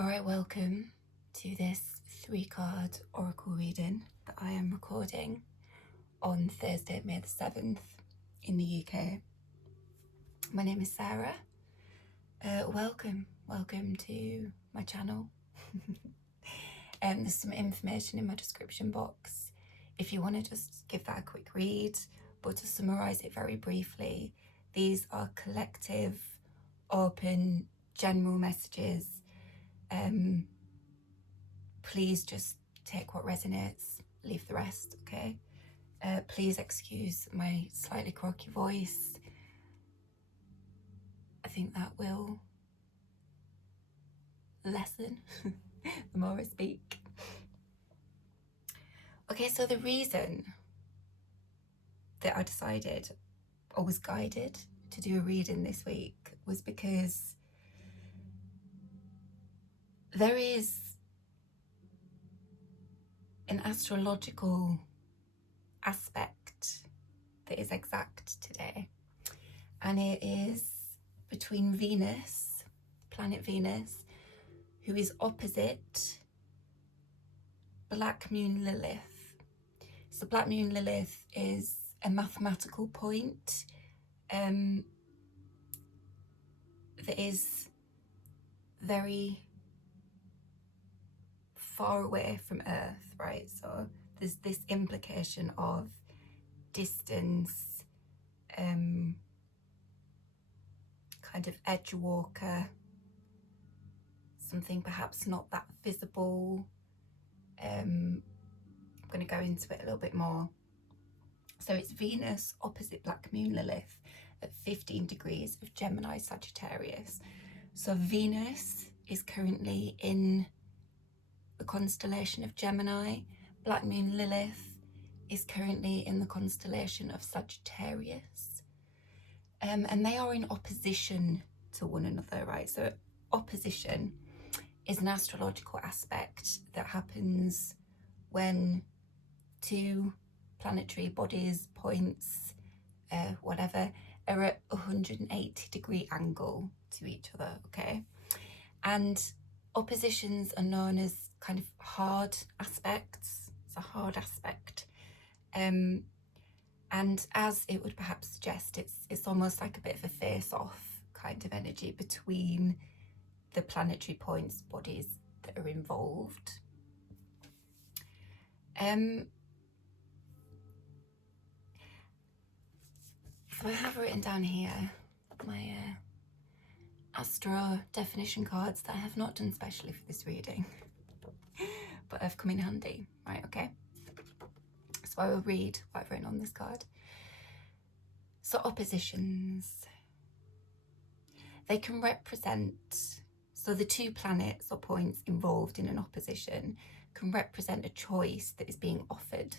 Alright, welcome to this 3-card oracle reading that I am recording on Thursday, May the 7th in the UK. My name is Sarah. Welcome to my channel. There's some information in my description box if you want to just give that a quick read, but to summarise it very briefly, these are collective, open, general messages. Please just take what resonates, leave the rest, okay? Please excuse my slightly croaky voice. I think that will lessen the more I speak. Okay, so the reason that I decided or was guided to do a reading this week was because there is an astrological aspect that is exact today, and it is between Venus, planet Venus, who is opposite Black Moon Lilith. So Black Moon Lilith is a mathematical point that is very far away from Earth, right? So there's this implication of distance, kind of edge walker, something perhaps not that visible. I'm going to go into it a little bit more. So it's Venus opposite Black Moon Lilith at 15 degrees of Gemini Sagittarius. So Venus is currently in the constellation of Gemini. Black Moon Lilith is currently in the constellation of Sagittarius. And they are in opposition to one another, right? So opposition is an astrological aspect that happens when two planetary bodies, points, whatever, are at 180-degree angle to each other, okay? And oppositions are known as kind of hard aspects. It's a hard aspect. And as it would perhaps suggest, it's almost like a bit of a face-off kind of energy between the planetary points, bodies that are involved. So I have written down here my astro definition cards that I have not done specially for this reading, but have come in handy, right? Okay. So I will read what I've written on this card. So oppositions, they can represent, so the two planets or points involved in an opposition can represent a choice that is being offered,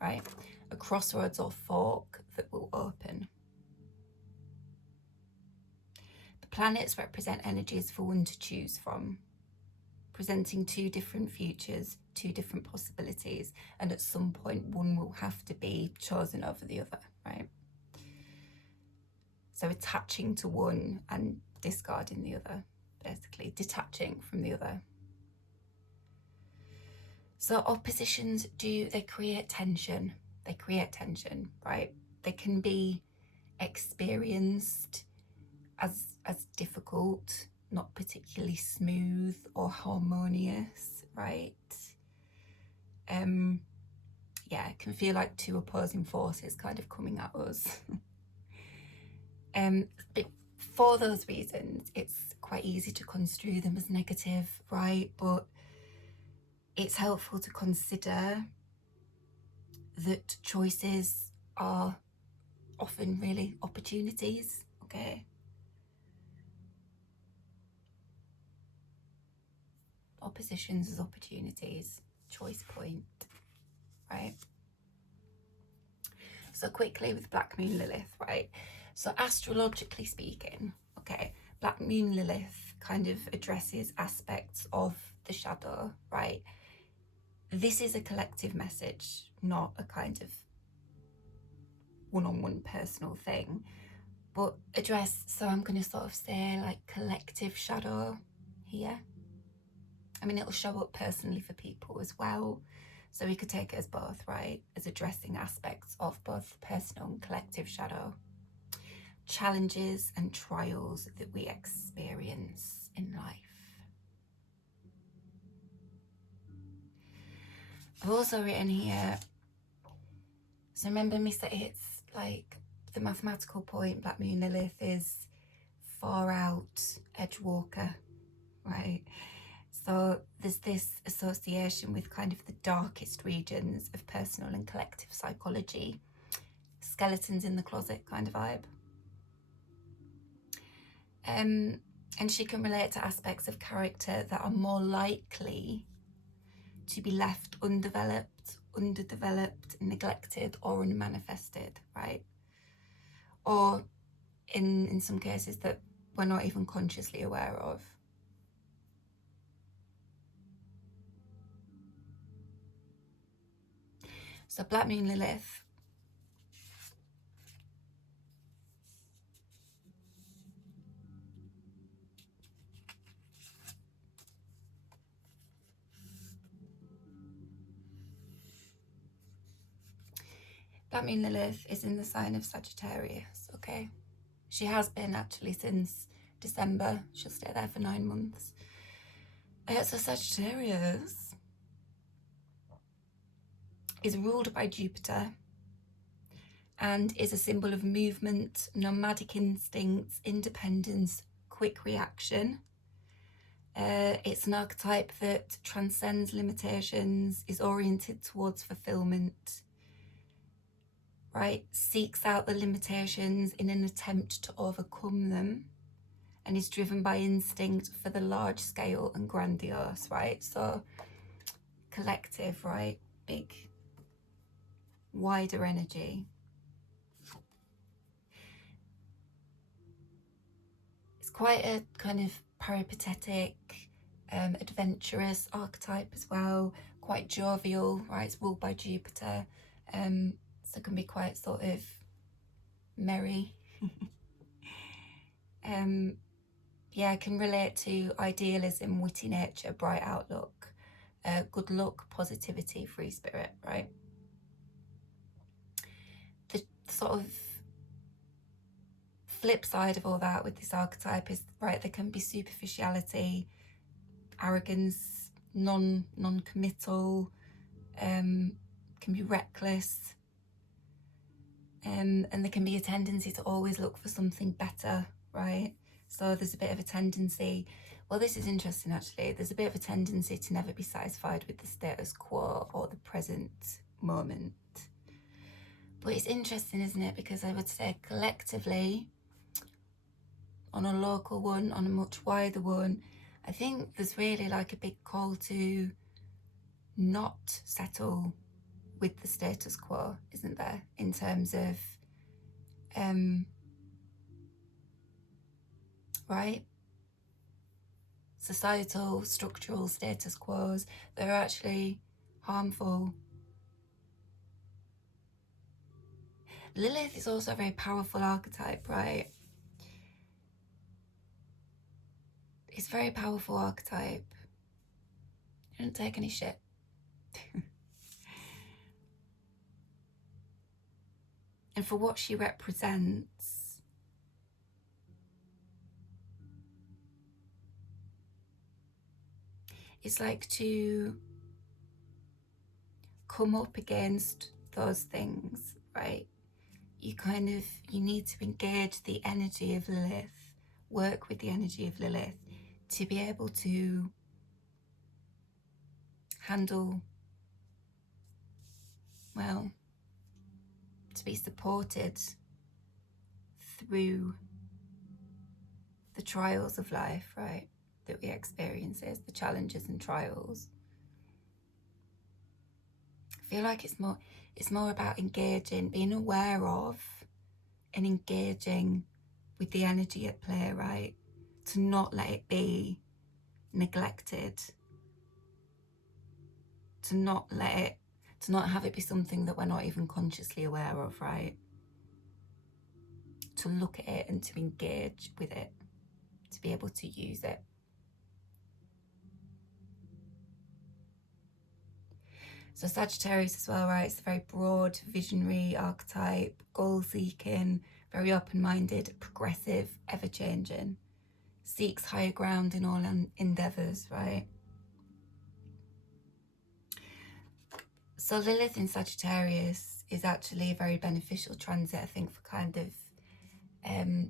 right? A crossroads or fork that will open. The planets represent energies for one to choose from, presenting two different futures, two different possibilities, and at some point one will have to be chosen over the other, right? So attaching to one and discarding the other, basically detaching from the other. So oppositions they create tension. They create tension, right? They can be experienced as difficult, not particularly smooth or harmonious, right? Yeah, it can feel like two opposing forces kind of coming at us. But for those reasons, it's quite easy to construe them as negative, right? But it's helpful to consider that choices are often really opportunities, okay? Oppositions as opportunities, choice point, right? So quickly with Black Moon Lilith, right? So astrologically speaking, okay, Black Moon Lilith kind of addresses aspects of the shadow, right? This is a collective message, not a kind of one-on-one personal thing, but so I'm going to sort of say like collective shadow here, I mean, it'll show up personally for people as well. So we could take it as both, right? As addressing aspects of both personal and collective shadow. Challenges and trials that we experience in life. I've also written here, so remember me saying it's like the mathematical point, Black Moon Lilith is far out edge walker, right? So there's this association with kind of the darkest regions of personal and collective psychology, skeletons in the closet kind of vibe. And she can relate to aspects of character that are more likely to be left undeveloped, underdeveloped, neglected, or unmanifested, right? Or in some cases that we're not even consciously aware of. So Black Moon Lilith. Black Moon Lilith is in the sign of Sagittarius, okay? She has been actually since December. She'll stay there for 9 months. So Sagittarius is ruled by Jupiter and is a symbol of movement, nomadic instincts, independence, quick reaction. It's an archetype that transcends limitations, is oriented towards fulfillment, right? Seeks out the limitations in an attempt to overcome them, and is driven by instinct for the large scale and grandiose, right? So collective, right? Big, wider energy. It's quite a kind of peripatetic, adventurous archetype as well, quite jovial, right? It's ruled by Jupiter, so can be quite sort of merry. Yeah, can relate to idealism, witty nature, bright outlook, good luck, positivity, free spirit, right? The sort of flip side of all that with this archetype is, right, there can be superficiality, arrogance, non-committal, can be reckless, and there can be a tendency to always look for something better, right? So there's a bit of a tendency, well, this is interesting actually, there's a bit of a tendency to never be satisfied with the status quo or the present moment. But it's interesting, isn't it? Because I would say collectively, on a local one, on a much wider one, I think there's really like a big call to not settle with the status quo, isn't there? In terms of, right? Societal, structural status quos that are actually harmful. Lilith is also a very powerful archetype, right? It's a very powerful archetype. It doesn't take any shit. And for what she represents, it's like to come up against those things, right? You need to engage the energy of Lilith, work with the energy of Lilith to be able to handle, well, to be supported through the trials of life, right, that we experience, the challenges and trials. I feel like it's more about engaging, being aware of and engaging with the energy at play, right? To not let it be neglected, to not have it be something that we're not even consciously aware of, right? To look at it and to engage with it, to be able to use it. So Sagittarius as well, right? It's a very broad, visionary archetype, goal-seeking, very open-minded, progressive, ever-changing, seeks higher ground in all endeavours, right? So Lilith in Sagittarius is actually a very beneficial transit, I think, for kind of,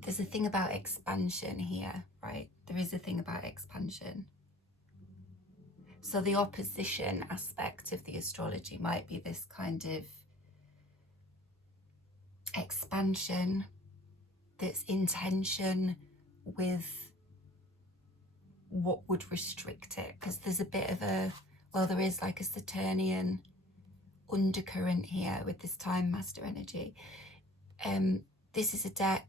there's a thing about expansion here, right? There is a thing about expansion. So the opposition aspect of the astrology might be this kind of expansion that's in tension with what would restrict it, because there's a bit of a, well, there is like a Saturnian undercurrent here with this time master energy. This is a deck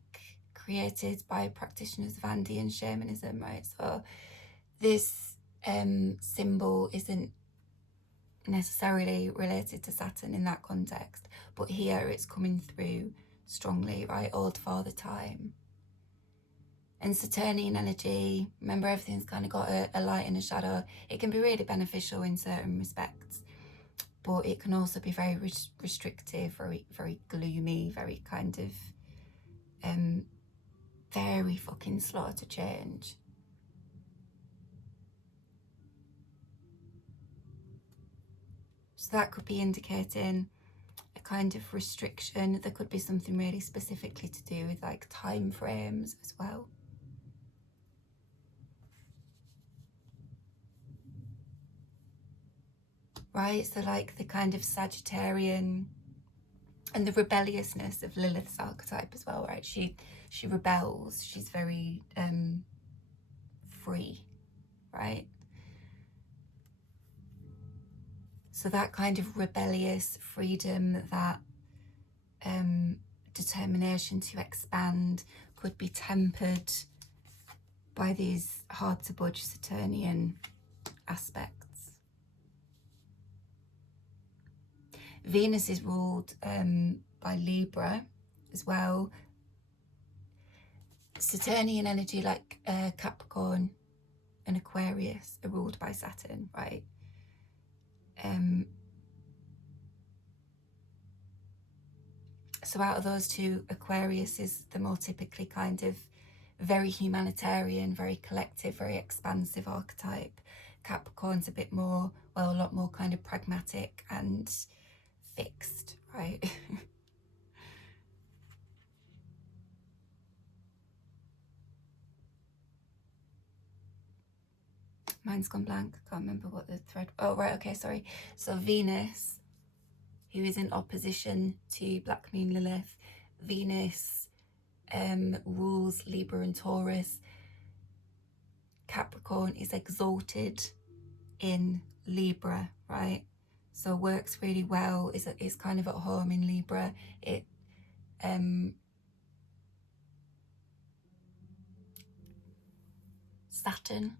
created by practitioners of Andean shamanism, right? So this symbol isn't necessarily related to Saturn in that context, but here it's coming through strongly, right? Old Father time. And Saturnian energy, remember, everything's kind of got a light and a shadow. It can be really beneficial in certain respects, but it can also be very restrictive, very gloomy, very kind of very fucking slow to change. So that could be indicating a kind of restriction. There could be something really specifically to do with like time frames as well. Right, so like the kind of Sagittarian and the rebelliousness of Lilith's archetype as well, right? She rebels, she's very free, right? So that kind of rebellious freedom, that determination to expand could be tempered by these hard to budge Saturnian aspects. Venus is ruled by Libra as well. Saturnian energy, like Capricorn and Aquarius, are ruled by Saturn, right? So out of those two, Aquarius is the more typically kind of very humanitarian, very collective, very expansive archetype. Capricorn's a bit more, well, a lot more kind of pragmatic and fixed, right? Mine's gone blank. I can't remember what the thread. Oh, right. Okay, sorry. So Venus, who is in opposition to Black Moon Lilith, Venus rules Libra and Taurus. Capricorn is exalted in Libra, right? So works really well, is kind of at home in Libra. It Saturn,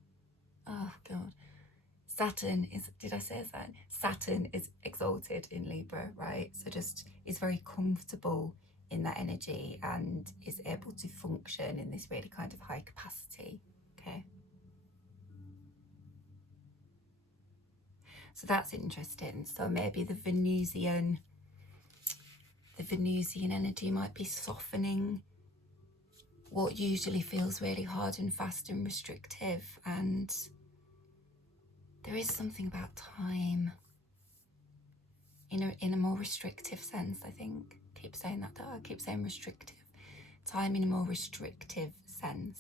oh god, Saturn is, did I say that? Saturn is exalted in Libra, right? So just is very comfortable in that energy and is able to function in this really kind of high capacity, okay? So that's interesting. So maybe the Venusian energy might be softening what usually feels really hard and fast and restrictive, and there is something about time in a more restrictive sense, I think. I keep saying that though, I keep saying restrictive. Time in a more restrictive sense.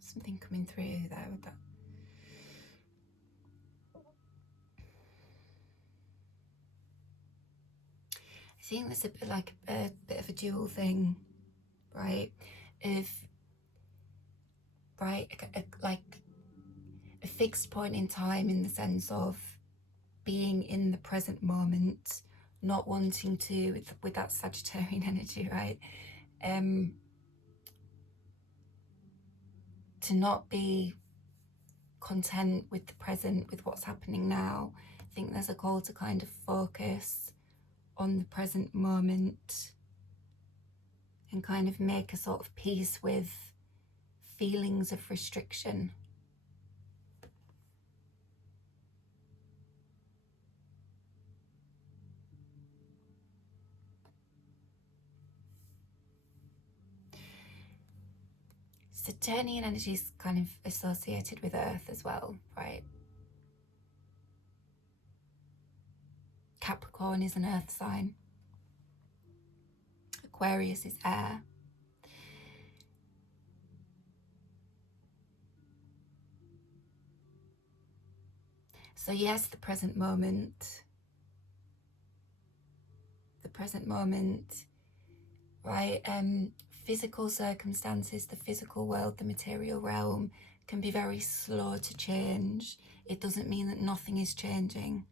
Something coming through there with that. I think there's a bit like a bit of a dual thing, right? Like a fixed point in time, in the sense of being in the present moment, not wanting to, with that Sagittarian energy, right? To not be content with the present, with what's happening now. I think there's a call to kind of focus on the present moment and kind of make a sort of peace with feelings of restriction. Saturnian energy is kind of associated with Earth as well, right? Capricorn is an Earth sign. Aquarius is air. So yes, the present moment, right? Physical circumstances, the physical world, the material realm can be very slow to change. It doesn't mean that nothing is changing,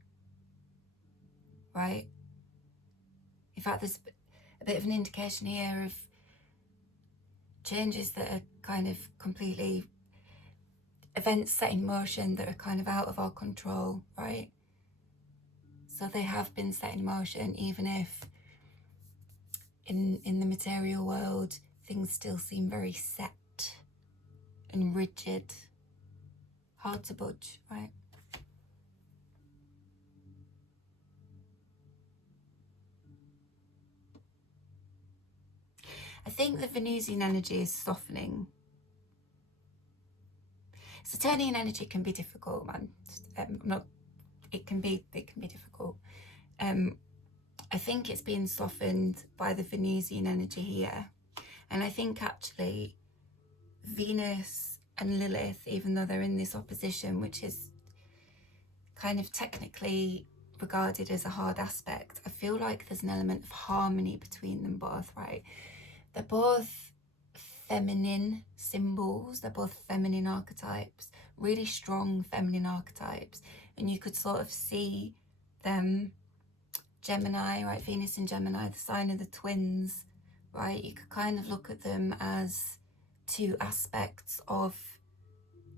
right? In fact, there's a bit of an indication here of changes that are kind of completely, events set in motion that are kind of out of our control, right? So they have been set in motion, even if in the material world things still seem very set and rigid, hard to budge, right? I think the Venusian energy is softening. Saturnian energy can be difficult, man. It can be difficult. I think it's being softened by the Venusian energy here. And I think actually Venus and Lilith, even though they're in this opposition, which is kind of technically regarded as a hard aspect, I feel like there's an element of harmony between them both, right? They're both feminine symbols, they're both feminine archetypes, really strong feminine archetypes. And you could sort of see them, Gemini, right? Venus and Gemini, the sign of the twins, right? You could kind of look at them as two aspects of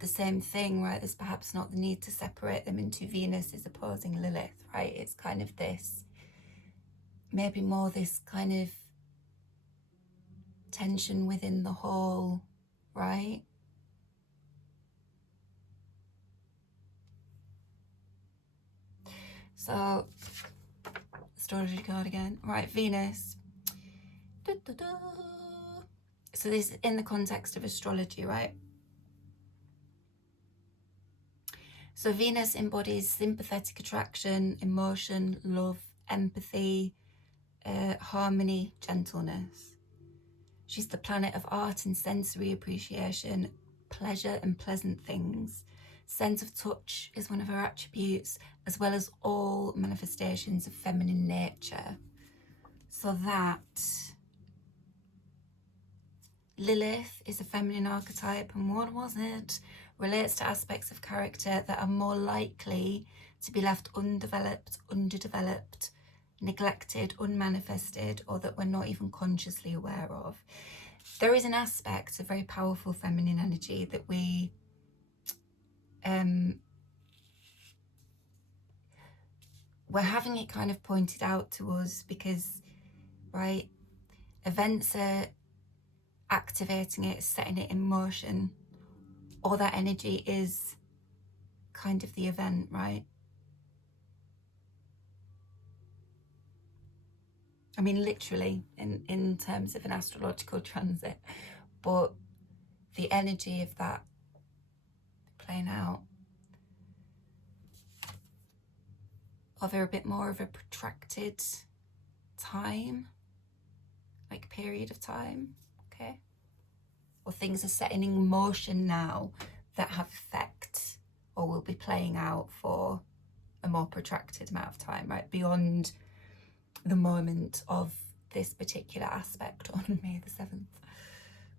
the same thing, right? There's perhaps not the need to separate them into Venus is opposing Lilith, right? It's kind of this, maybe more this kind of tension within the whole, right? So, astrology card again, right? Venus. So this is in the context of astrology, right? So Venus embodies sympathetic attraction, emotion, love, empathy, harmony, gentleness. She's the planet of art and sensory appreciation, pleasure and pleasant things. Sense of touch is one of her attributes, as well as all manifestations of feminine nature. So that Lilith is a feminine archetype, and what was it? Relates to aspects of character that are more likely to be left undeveloped, underdeveloped, neglected, unmanifested, or that we're not even consciously aware of. There is an aspect of very powerful feminine energy that we're having it kind of pointed out to us because, right, events are activating it, setting it in motion, or that energy is kind of the event, right? I mean, literally in terms of an astrological transit, but the energy of that playing out over a bit more of a protracted time, like period of time, okay? Or things are setting in motion now that have effect or will be playing out for a more protracted amount of time, right? Beyond the moment of this particular aspect on May the 7th,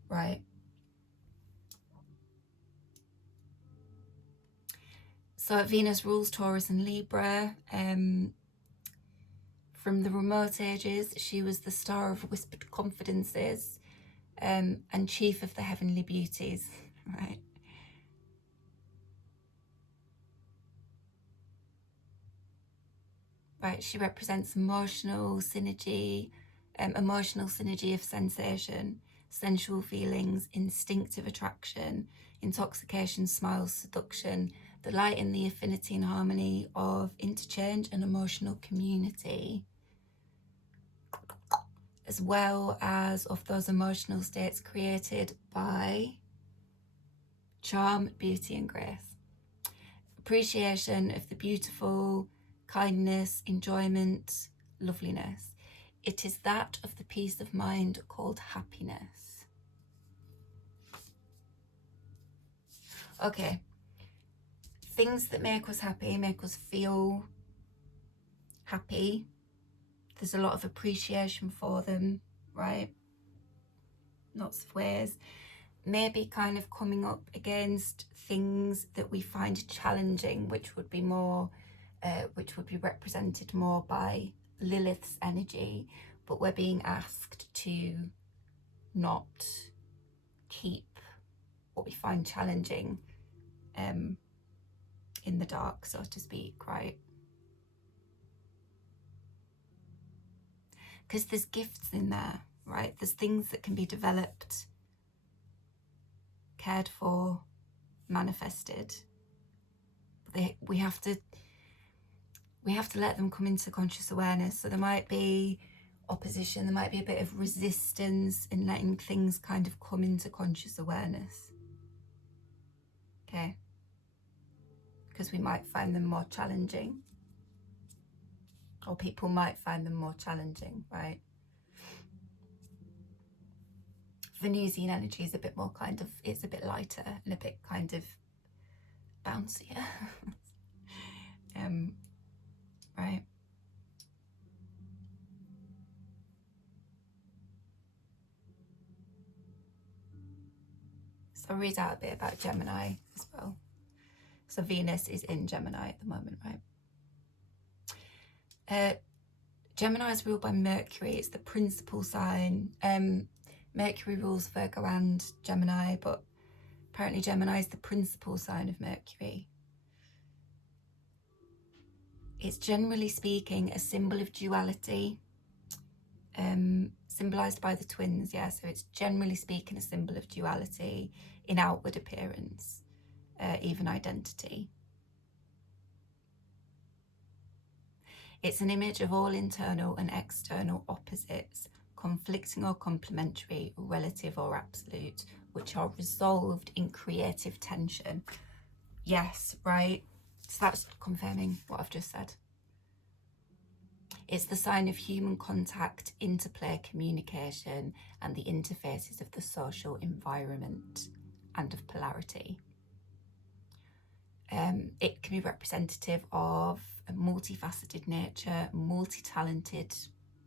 right? So Venus rules Taurus and Libra. From the remote ages, she was the star of whispered confidences and chief of the heavenly beauties, right? right? She represents emotional synergy of sensation, sensual feelings, instinctive attraction, intoxication, smiles, seduction, delight in the affinity and harmony of interchange and emotional community, as well as of those emotional states created by charm, beauty and grace. Appreciation of the beautiful, kindness, enjoyment, loveliness. It is that of the peace of mind called happiness. Okay, things that make us happy, make us feel happy. There's a lot of appreciation for them, right? Lots of ways. Maybe kind of coming up against things that we find challenging, which would be more, which would be represented more by Lilith's energy, but we're being asked to not keep what we find challenging in the dark, so to speak, right? Because there's gifts in there, right? There's things that can be developed, cared for, manifested. We have to let them come into conscious awareness. So there might be opposition, there might be a bit of resistance in letting things kind of come into conscious awareness. Okay? Because we might find them more challenging, or people might find them more challenging, right? Venusian energy is a bit more kind of, it's a bit lighter and a bit kind of bouncier. Right. So I'll read out a bit about Gemini as well. So Venus is in Gemini at the moment, right? Gemini is ruled by Mercury. It's the principal sign. Mercury rules Virgo and Gemini, but apparently Gemini is the principal sign of Mercury. It's generally speaking a symbol of duality, symbolized by the twins, yeah. So it's generally speaking a symbol of duality in outward appearance, even identity. It's an image of all internal and external opposites, conflicting or complementary, relative or absolute, which are resolved in creative tension. Yes, right? So that's confirming what I've just said. It's the sign of human contact, interplay, communication, and the interfaces of the social environment and of polarity. It can be representative of a multifaceted nature, multi-talented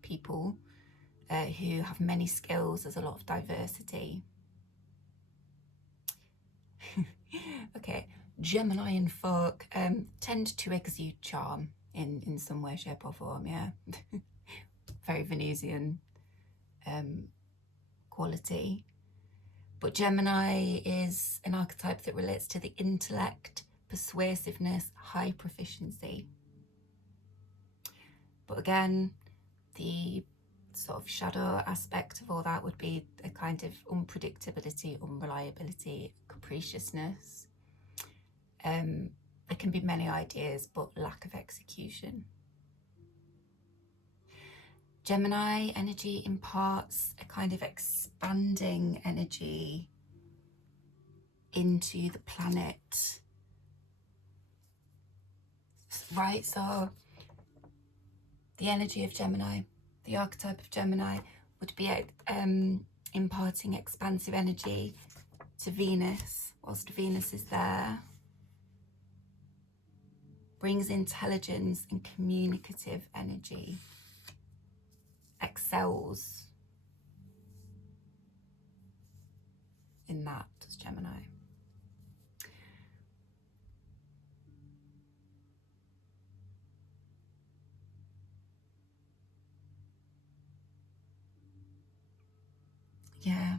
people who have many skills. There's a lot of diversity. Okay, Geminian folk tend to exude charm in some way, shape or form, yeah. Very Venusian quality. But Gemini is an archetype that relates to the intellect, persuasiveness, high proficiency. But again, the sort of shadow aspect of all that would be a kind of unpredictability, unreliability, capriciousness. There can be many ideas, but lack of execution. Gemini energy imparts a kind of expanding energy into the planet, right? So the energy of Gemini, the archetype of Gemini, would be imparting expansive energy to Venus, whilst Venus is there. Brings intelligence and communicative energy. Excels in that, does Gemini. Yeah.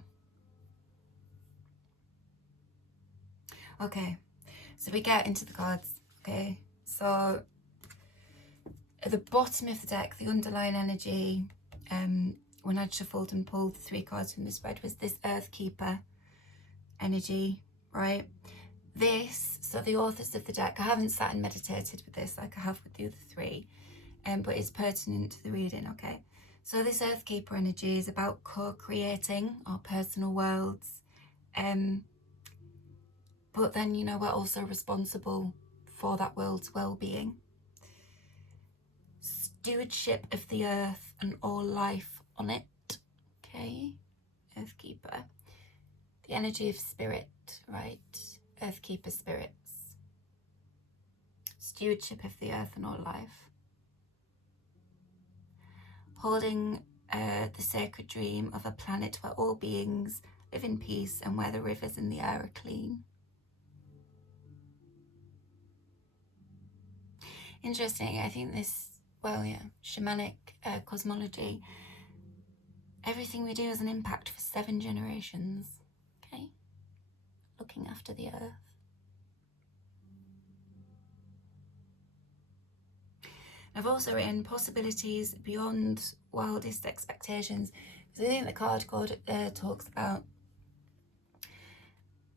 Okay, so we get into the cards, okay? So At the bottom of the deck, the underlying energy, when I'd shuffled and pulled the 3 cards from the spread, was this Earthkeeper energy, right? This, so the authors of the deck, I haven't sat and meditated with this like I have with the other 3, but it's pertinent to the reading, okay? So this Earthkeeper energy is about co-creating our personal worlds, but then, you know, we're also responsible for that world's well-being. Stewardship of the earth and all life on it, okay? Earthkeeper. The energy of spirit, right? Earthkeeper spirits. Stewardship of the earth and all life. Holding the sacred dream of a planet where all beings live in peace and where the rivers and the air are clean. Interesting, I think this, well, yeah, shamanic cosmology, everything we do has an impact for 7 generations, okay? Looking after the earth. I've also written possibilities beyond wildest expectations, because I think the card talks about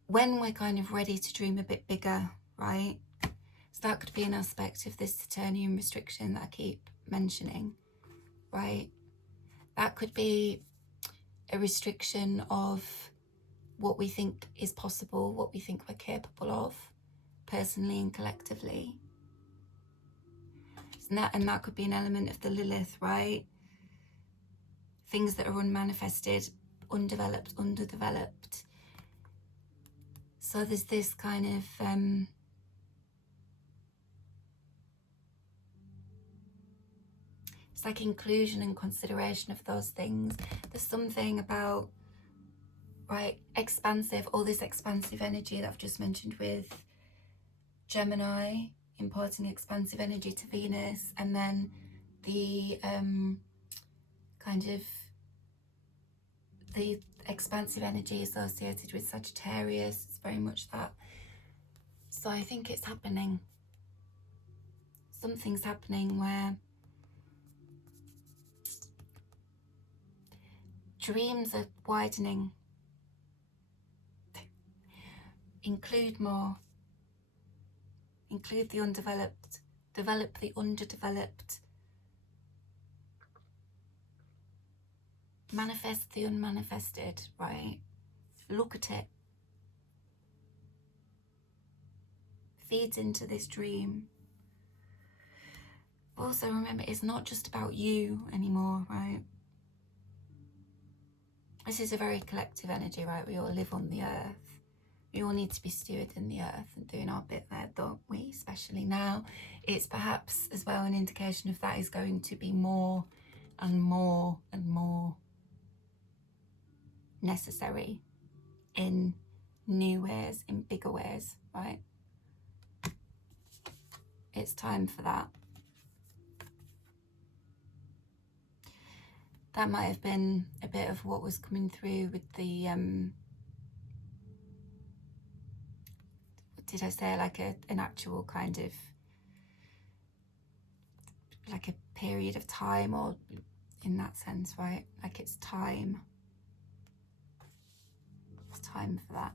when we're kind of ready to dream a bit bigger, right? So that could be an aspect of this Saturnian restriction that I keep mentioning, right? That could be a restriction of what we think is possible, what we think we're capable of, personally and collectively. And that could be an element of the Lilith, right? Things that are unmanifested, undeveloped, underdeveloped. So there's this kind of it's like inclusion and consideration of those things. There's something about, right, expansive, all this expansive energy that I've just mentioned with Gemini, importing expansive energy to Venus, and then the kind of the expansive energy associated with Sagittarius. It's very much that. So I think it's happening. Something's happening where dreams are widening. Include more. Include the undeveloped. Develop the underdeveloped. Manifest the unmanifested, right? Look at it. Feeds into this dream. Also remember, it's not just about you anymore, right? This is a very collective energy, right? We all live on the earth. We all need to be stewarding the earth and doing our bit there, don't we? Especially now. It's perhaps as well an indication of that is going to be more and more and more necessary in new ways, in bigger ways, right? It's time for that. That might have been a bit of what was coming through with the, what did I say, like an actual kind of, like a period of time, or in that sense, right? Like it's time. It's time for that.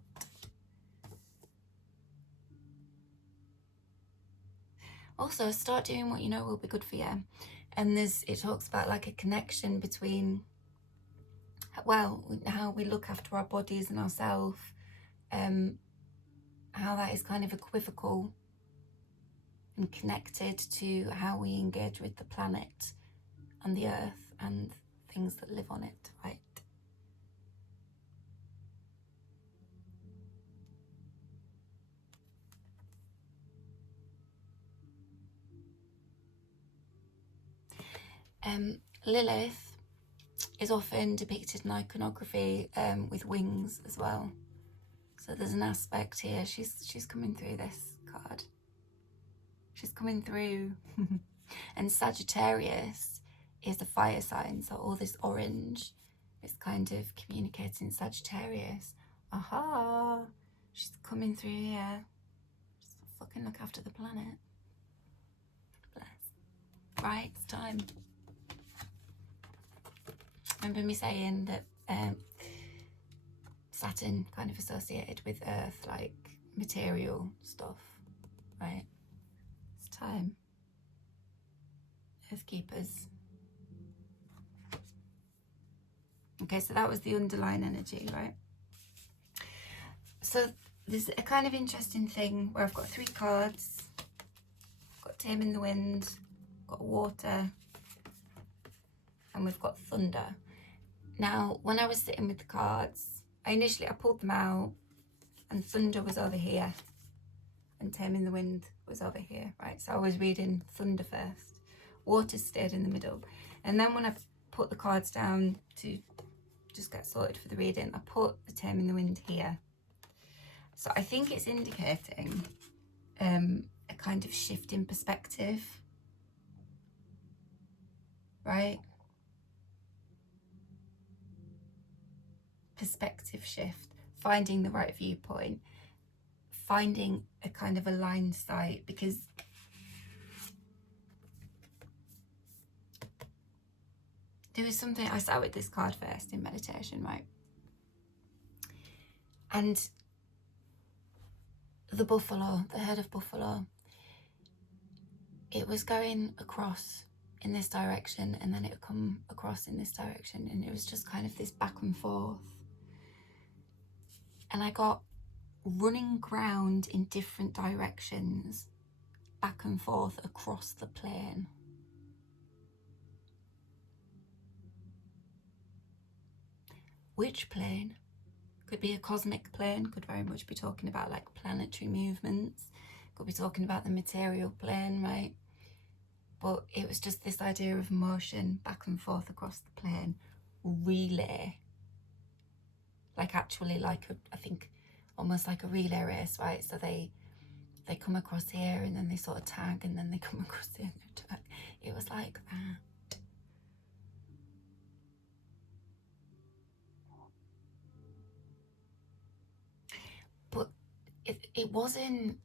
Also, start doing what you know will be good for you. And it talks about like a connection between, well, how we look after our bodies and ourselves, how that is kind of equivocal and connected to how we engage with the planet and the earth and things that live on it, right? Lilith is often depicted in iconography with wings as well. So there's an aspect here. She's coming through this card. She's coming through. And Sagittarius is the fire sign. So all this orange is kind of communicating Sagittarius. Aha! She's coming through here. Just fucking look after the planet. Bless. right? It's time. Remember me saying that Saturn kind of associated with Earth, like material stuff, right? It's time. Earth keepers. Okay, so that was the underlying energy, right? So there's a kind of interesting thing where I've got 3 cards. I've got Taming the Wind, got Water, and we've got Thunder. Now, when I was sitting with the cards, I pulled them out, and Thunder was over here, and Taming the Wind was over here, right? So I was reading Thunder first. Water stayed in the middle. And then when I put the cards down to just get sorted for the reading, I put the Taming the Wind here. So I think it's indicating a kind of shift in perspective, right? Perspective shift, finding the right viewpoint, finding a kind of aligned sight, because there was something, I sat with this card first in meditation, right? And the buffalo, the herd of buffalo, it was going across in this direction, and then it would come across in this direction, and it was just kind of this back and forth. And I got running ground in different directions, back and forth across the plane. Which plane? Could be a cosmic plane, could very much be talking about like planetary movements, could be talking about the material plane, right? But it was just this idea of motion back and forth across the plane, relay. Like actually like I think almost like a relay race, right? So they come across here and then they sort of tag, and then they come across here and they tag. It was like that. But it wasn't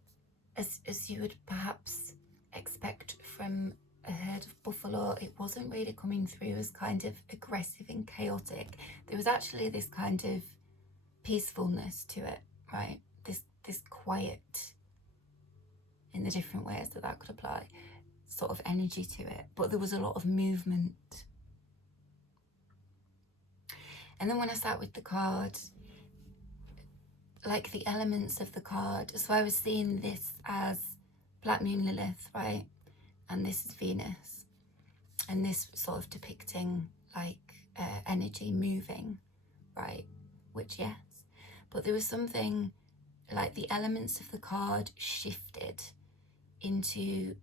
as you would perhaps expect from a herd of buffalo. It wasn't really coming through as kind of aggressive and chaotic. There was actually this kind of peacefulness to it, right? This quiet, in the different ways that could apply, sort of energy to it. But there was a lot of movement. And then when I sat with the card, like the elements of the card, so I was seeing this as Black Moon Lilith, right? And this is Venus. And this sort of depicting like energy moving, right? Which, yes. But there was something like the elements of the card shifted into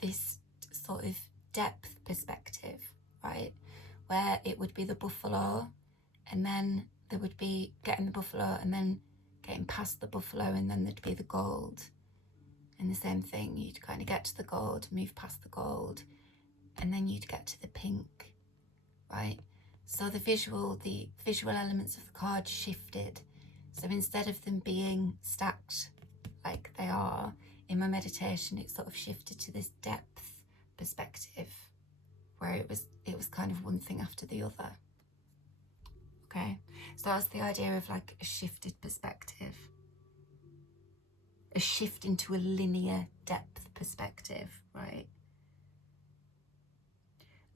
this sort of depth perspective, right? Where it would be the buffalo, and then there would be getting the buffalo, and then getting past the buffalo, and then there'd be the gold. And the same thing, you'd kind of get to the gold, move past the gold, and then you'd get to the pink, right? So the visual elements of the card shifted. So instead of them being stacked like they are, in my meditation, it sort of shifted to this depth perspective, where it was kind of one thing after the other. Okay, so that's the idea of like a shifted perspective, a shift into a linear depth perspective, right?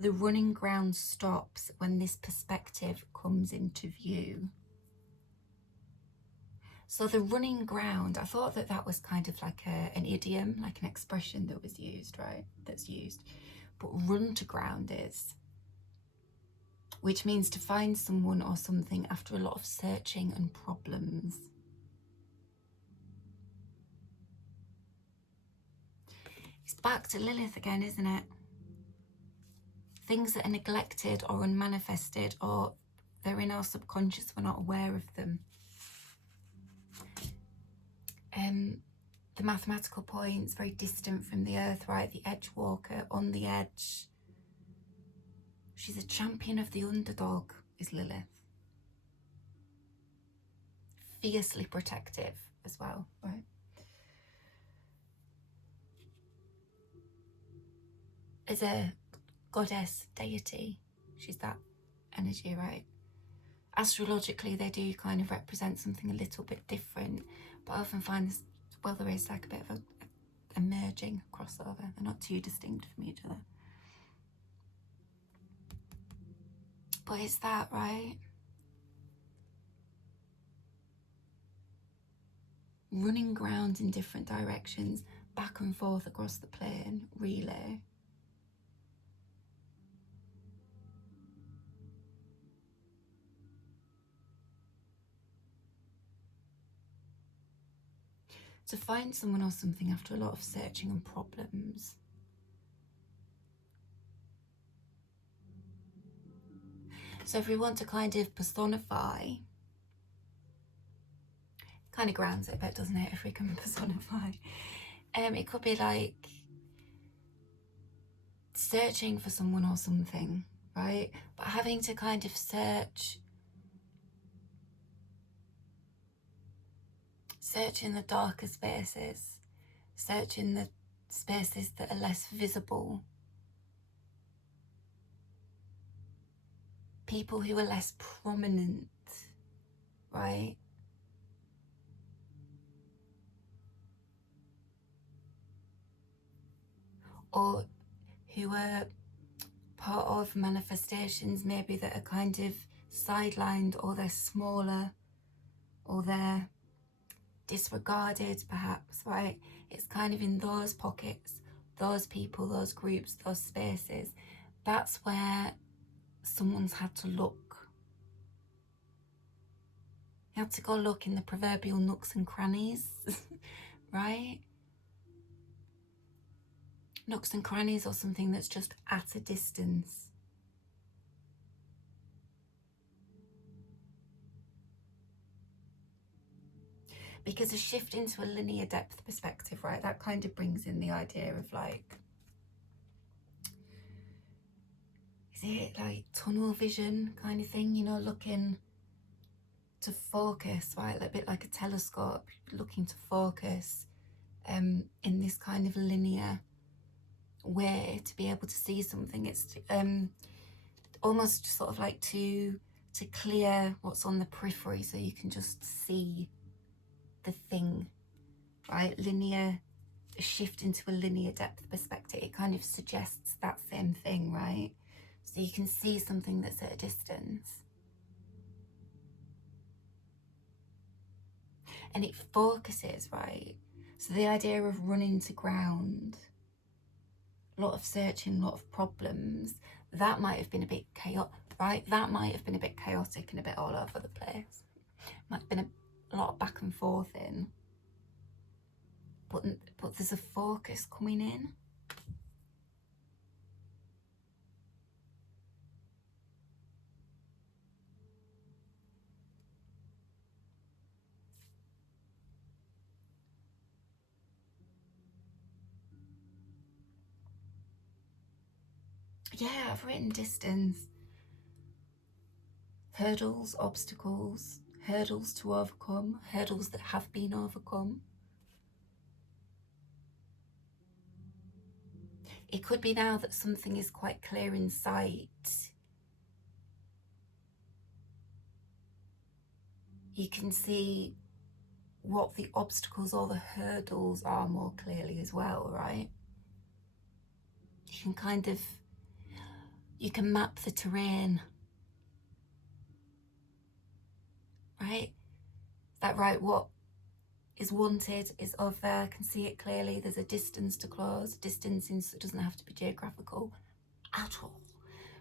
The running ground stops when this perspective comes into view. So the running ground, I thought that was kind of like an idiom, like an expression that was used, right? That's used. But run to ground is, which means to find someone or something after a lot of searching and problems. It's back to Lilith again, isn't it? Things that are neglected or unmanifested, or they're in our subconscious, we're not aware of them. The mathematical points, very distant from the earth, right? The edge walker, on the edge. She's a champion of the underdog, is Lilith. Fiercely protective as well, right? as a goddess deity. She's that energy, right? Astrologically, they do kind of represent something a little bit different, but I often find this, well, there is like a bit of a merging crossover. They're not too distinct from each other. But it's that, right? Running ground in different directions, back and forth across the plane, relay. To find someone or something after a lot of searching and problems. So if we want to kind of personify, kind of grounds it a bit, doesn't it, if we can personify? It could be like searching for someone or something, right? But having to kind of search in the darker spaces, search in the spaces that are less visible. People who are less prominent, right? Or who are part of manifestations maybe that are kind of sidelined, or they're smaller, or they're disregarded perhaps, right? It's kind of in those pockets, those people, those groups, those spaces, that's where someone's had to look. You have to go look in the proverbial nooks and crannies, right? Nooks and crannies, or something that's just at a distance. Because a shift into a linear depth perspective, right, that kind of brings in the idea of like, is it like tunnel vision kind of thing, you know, looking to focus, right, a bit like a telescope, looking to focus in this kind of linear way to be able to see something. It's almost sort of like to clear what's on the periphery so you can just see the thing, right? Linear, a shift into a linear depth perspective, it kind of suggests that same thing, right? So you can see something that's at a distance. And it focuses, right? So the idea of running to ground, a lot of searching, a lot of problems, that might have been a bit chaotic, right? That might have been a bit chaotic and a bit all over the place. Might have been a lot of back and forth in. But there's a focus coming in. Yeah, I've written distance. Hurdles, obstacles, hurdles to overcome, hurdles that have been overcome. It could be now that something is quite clear in sight. You can see what the obstacles or the hurdles are more clearly as well, right? You can kind of, you can map the terrain, right? Is that right? What is wanted is over there, I can see it clearly. There's a distance to close. Distance doesn't have to be geographical at all,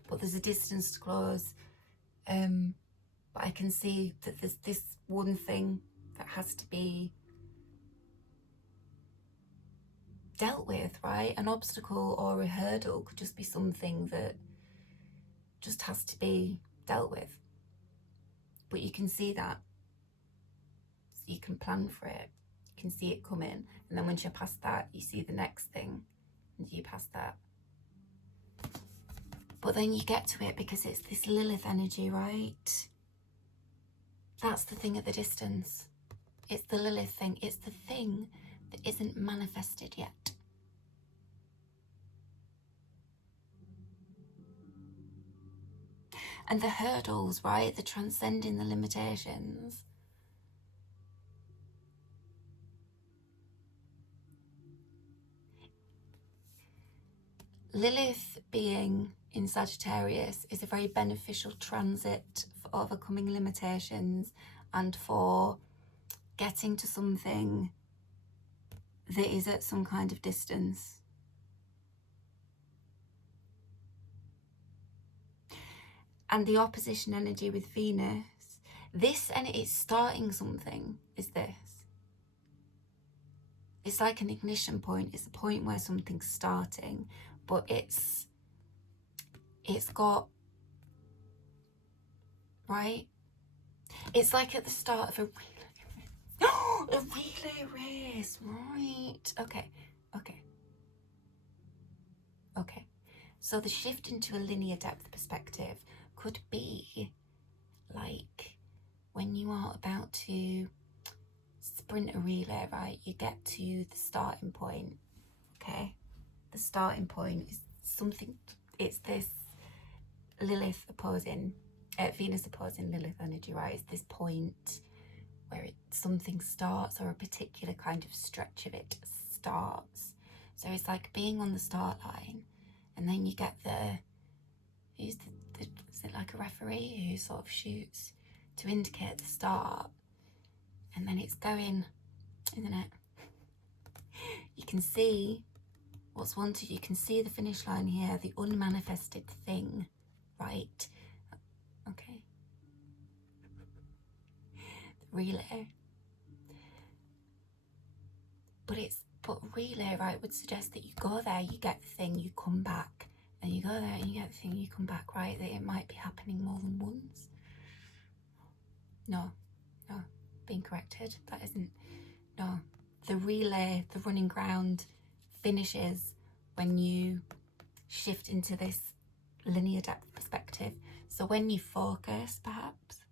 but there's a distance to close. But I can see that there's this one thing that has to be dealt with, right? An obstacle or a hurdle could just be something that just has to be dealt with. But you can see that, so you can plan for it. You can see it coming, and then once you're past that, you see the next thing, and you pass that. But then you get to it because it's this Lilith energy, right? That's the thing at the distance. It's the Lilith thing. It's the thing that isn't manifested yet. and the hurdles, right? The transcending the limitations. Lilith being in Sagittarius is a very beneficial transit for overcoming limitations and for getting to something that is at some kind of distance. And the opposition energy with Venus, this, and it's starting something, is this. It's like an ignition point. It's a point where something's starting, but it's got, right? It's like at the start of a relay race. A relay race, right? Okay. So the shift into a linear depth perspective could be like when you are about to sprint a relay, right? You get to the starting point, okay? The starting point is something, it's this Lilith opposing, Venus opposing Lilith energy, right? It's this point where something starts, or a particular kind of stretch of it starts. So it's like being on the start line, and then you get is it like a referee who sort of shoots to indicate the start, and then it's going, isn't it? You can see what's wanted, you can see the finish line here, the unmanifested thing, right? Okay. The relay. But relay, right, would suggest that you go there, you get the thing, you come back, and you go there and you get the thing, you come back, right? That it might be happening more than once. No, being corrected, that isn't, no. The relay, the running ground finishes when you shift into this linear depth perspective. So when you focus, perhaps,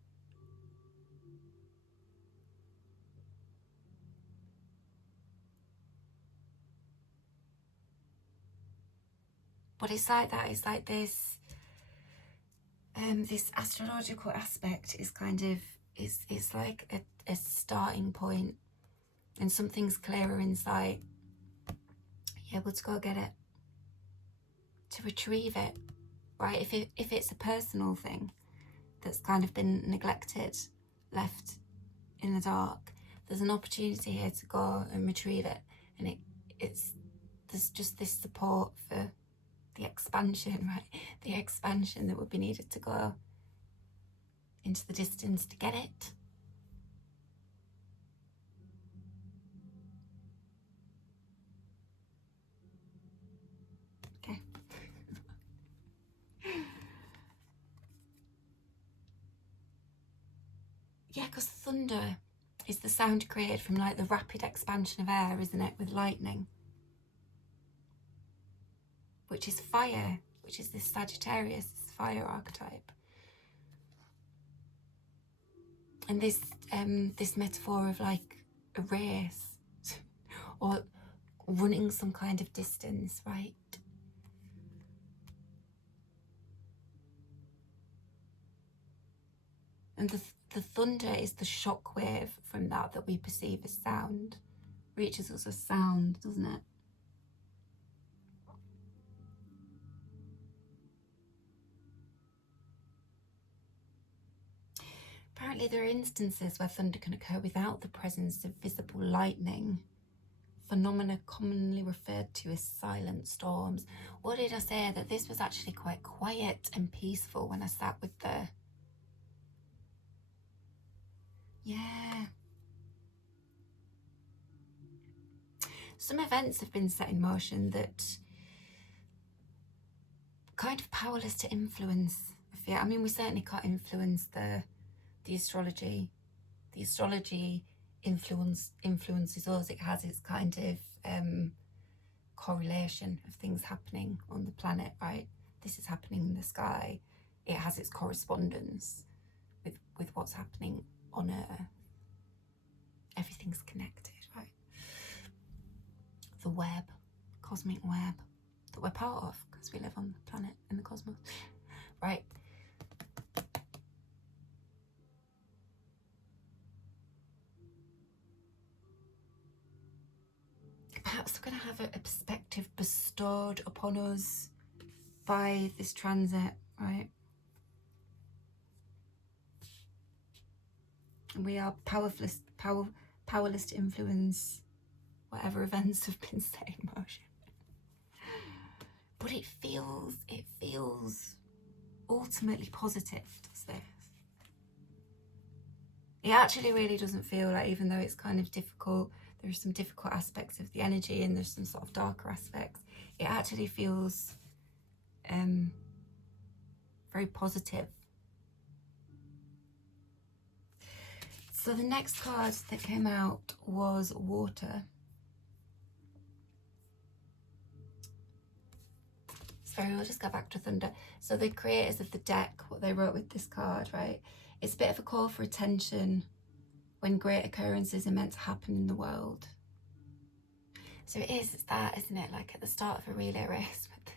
but it's like that, it's like this, this astrological aspect is kind of, it's like a starting point, and something's clearer in sight. You're able to go get it, to retrieve it, right? If it's a personal thing that's kind of been neglected, left in the dark, there's an opportunity here to go and retrieve it, and there's just this support for the expansion, right? The expansion that would be needed to go into the distance to get it. Okay. Yeah, because thunder is the sound created from like the rapid expansion of air, isn't it, with lightning? Which is fire, which is this Sagittarius, this fire archetype. And this this metaphor of like a race or running some kind of distance, right? And the thunder is the shock wave from that we perceive as sound. Reaches us as sound, doesn't it? Apparently there are instances where thunder can occur without the presence of visible lightning, phenomena commonly referred to as silent storms. What did I say? That this was actually quite quiet and peaceful when I sat with the... Yeah. Some events have been set in motion that kind of powerless to influence. I mean, we certainly can't influence the astrology. The astrology influences us. It has its kind of correlation of things happening on the planet, right? This is happening in the sky. It has its correspondence with what's happening on Earth. Everything's connected, right? The web, cosmic web that we're part of because we live on the planet in the cosmos, right? we're going to have a perspective bestowed upon us by this transit, right? And we are powerless to influence whatever events have been set in motion. But it feels ultimately positive, does this? It actually really doesn't feel like, even though it's kind of difficult, there's some difficult aspects of the energy and there's some sort of darker aspects, it actually feels very positive. So the next card that came out was water. Sorry, we'll just go back to thunder. So the creators of the deck, what they wrote with this card, right? It's a bit of a call for attention when great occurrences are meant to happen in the world. So it's that, isn't it? Like at the start of a relay race with the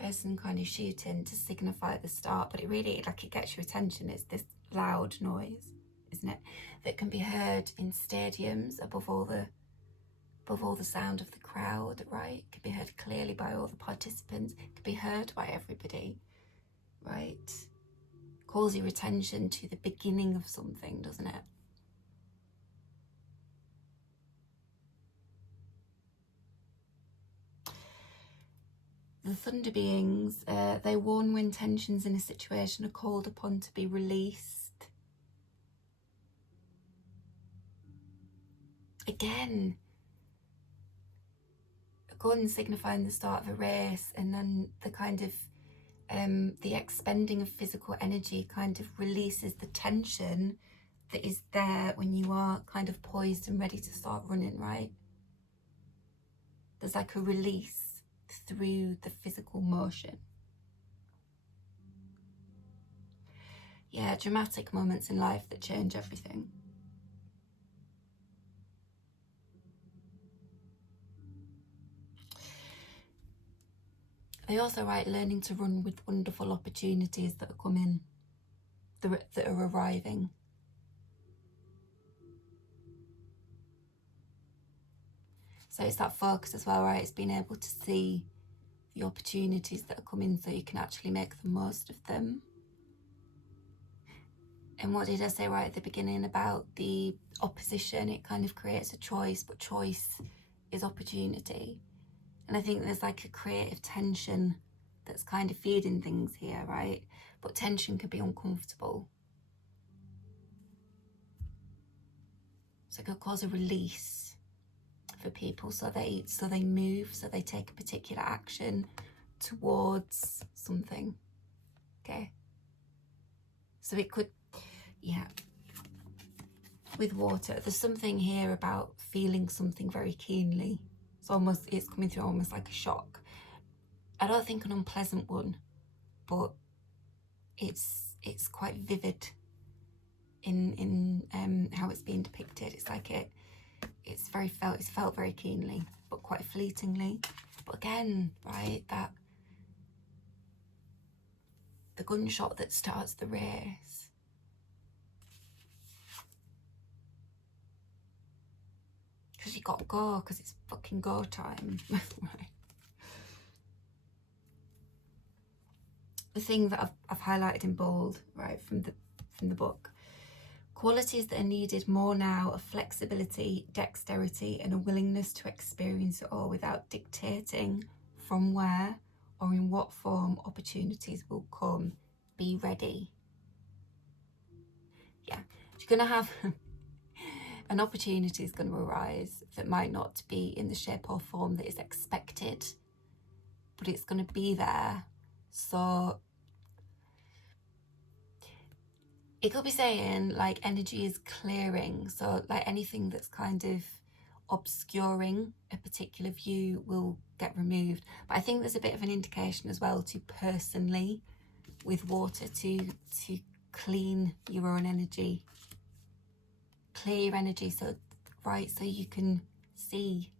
person kind of shooting to signify the start, but it really, like, it gets your attention. It's this loud noise, isn't it? That can be heard in stadiums above all the sound of the crowd, right? It can be heard clearly by all the participants. It can be heard by everybody, right? Calls your attention to the beginning of something, doesn't it? The thunder beings, they warn when tensions in a situation are called upon to be released. Again, a gun signifying the start of a race, and then the kind of the expending of physical energy kind of releases the tension that is there when you are kind of poised and ready to start running, right? There's like a release through the physical motion. Yeah, dramatic moments in life that change everything. They also write learning to run with wonderful opportunities that are coming, that are arriving. So it's that focus as well, right? It's being able to see the opportunities that are coming so you can actually make the most of them. And what did I say right at the beginning about the opposition? It kind of creates a choice, but choice is opportunity. And I think there's like a creative tension that's kind of feeding things here, right? But tension can be uncomfortable. So it could cause a release for people, so they move, so they take a particular action towards something. Okay. So it could, yeah. With water, there's something here about feeling something very keenly. It's coming through almost like a shock. I don't think an unpleasant one, but it's quite vivid in how it's being depicted. It's like it's felt very keenly, but quite fleetingly. But again, right, that the gunshot that starts the race. Because you got to go, because it's fucking go time. Right. The thing that I've highlighted in bold, right, from the book. Qualities that are needed more now are flexibility, dexterity, and a willingness to experience it all without dictating from where or in what form opportunities will come. Be ready. Yeah, you're going to have an opportunity is going to arise that might not be in the shape or form that is expected, but it's going to be there. So it could be saying like energy is clearing, so like anything that's kind of obscuring a particular view will get removed. But I think there's a bit of an indication as well to personally with water to clean your own energy, clear your energy, so you can see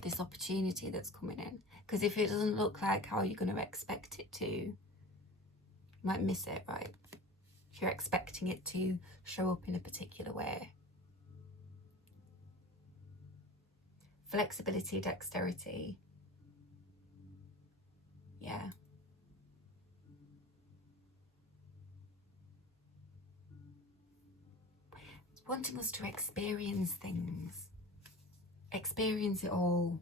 this opportunity that's coming in. Because if it doesn't look like how you're going to expect it to, you might miss it, right? If you're expecting it to show up in a particular way. flexibility, dexterity. Yeah. It's wanting us to experience things. Experience it all.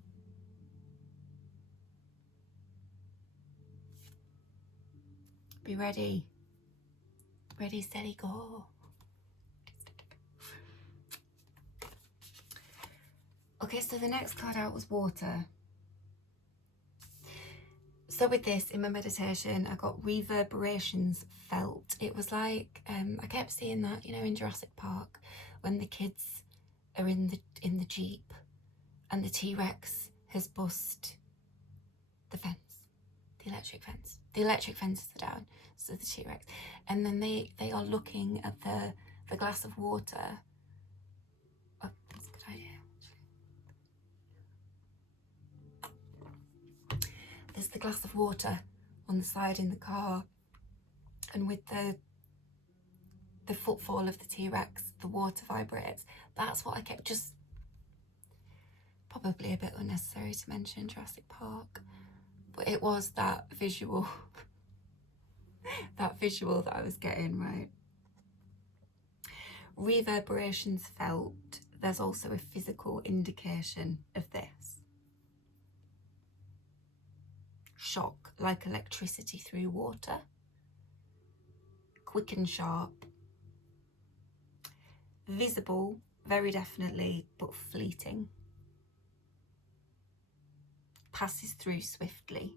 Be ready. Ready, steady, go. Okay, so the next card out was water. So with this, in my meditation, I got reverberations felt. It was like, I kept seeing that, you know, in Jurassic Park, when the kids are in the Jeep and the T-Rex has bust the fence, the electric fence. The electric fences are down, so the T-Rex. And then they are looking at the glass of water. Oh, that's a good idea. There's the glass of water on the side in the car, and with the footfall of the T-Rex, the water vibrates. That's what I kept, just probably a bit unnecessary to mention Jurassic Park, but it was that visual, that visual that I was getting, right? Reverberations felt. There's also a physical indication of this. Shock, like electricity through water. Quick and sharp. Visible, very definitely, but fleeting. Passes through swiftly.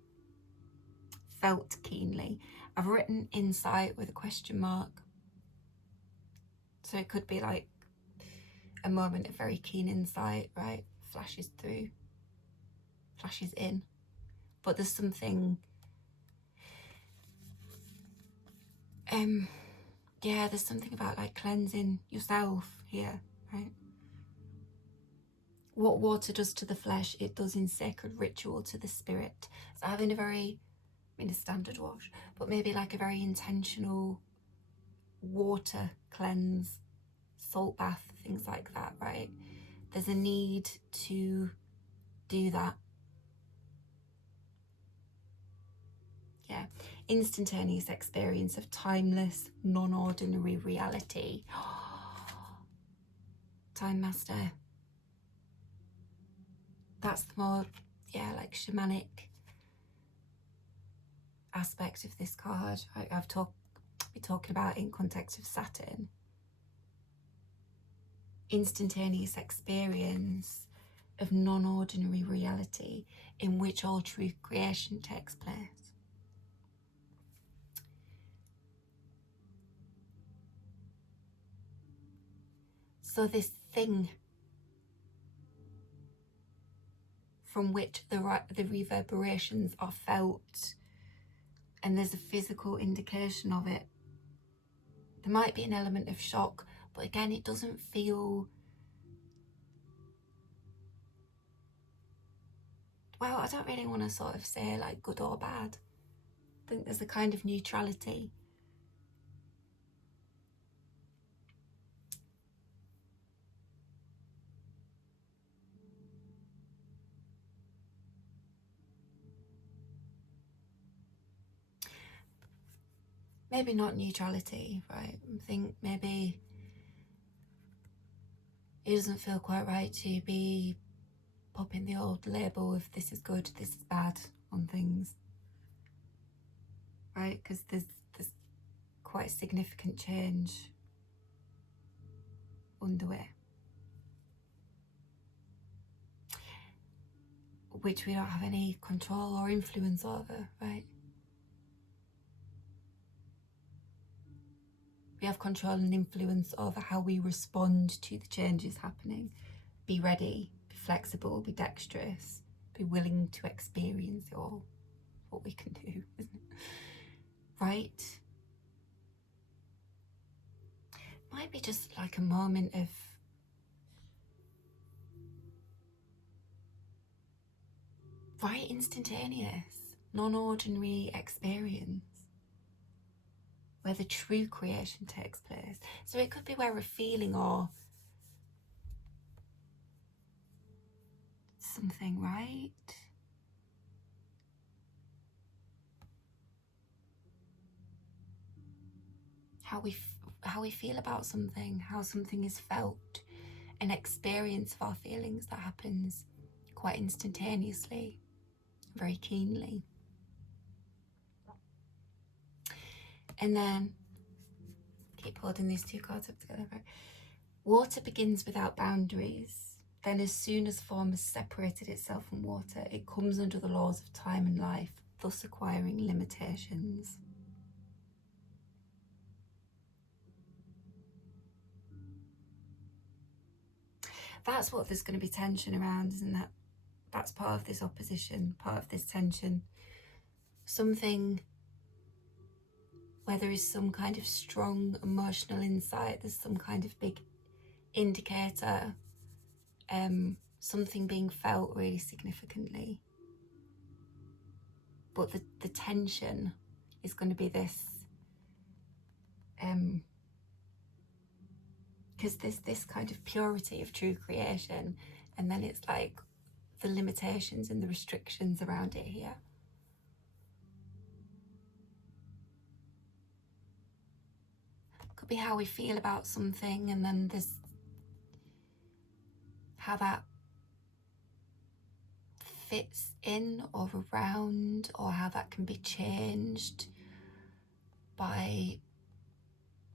Felt keenly. I've written insight with a question mark. So it could be like a moment of very keen insight, right? Flashes through, flashes in. But there's something, yeah, there's something about like cleansing yourself here, right? What water does to the flesh, it does in sacred ritual to the spirit. So having a very, I mean, a standard wash, but maybe like a very intentional water cleanse, salt bath, things like that, right? There's a need to do that. Yeah. Instantaneous experience of timeless, non-ordinary reality. Time Master. That's the more, yeah, like shamanic aspect of this card. I've been talking about in context of Saturn. Instantaneous experience of non-ordinary reality in which all true creation takes place. So this thing from which the reverberations are felt, and there's a physical indication of it. There might be an element of shock, but again, it doesn't feel, well, I don't really want to sort of say like good or bad. I think there's a kind of neutrality. Maybe not neutrality, right? I think maybe it doesn't feel quite right to be popping the old label of this is good, this is bad on things, right? Because there's quite a significant change underway, which we don't have any control or influence over, right? We have control and influence over how we respond to the changes happening. Be ready, be flexible, be dexterous, be willing to experience it all. What we can do, isn't it? Right? Might be just like a moment of very instantaneous, non-ordinary experience where the true creation takes place. So it could be where a feeling or something, right? How we feel about something, how something is felt, an experience of our feelings that happens quite instantaneously, very keenly. And then keep holding these two cards up together. Water begins without boundaries. Then as soon as form has separated itself from water, it comes under the laws of time and life, thus acquiring limitations. That's what there's going to be tension around, isn't that? That's part of this opposition, part of this tension. Something where there is some kind of strong emotional insight, there's some kind of big indicator, something being felt really significantly. But the tension is going to be this, because there's this kind of purity of true creation, and then it's like the limitations and the restrictions around it here. Could be how we feel about something, and then there's how that fits in or around, or how that can be changed by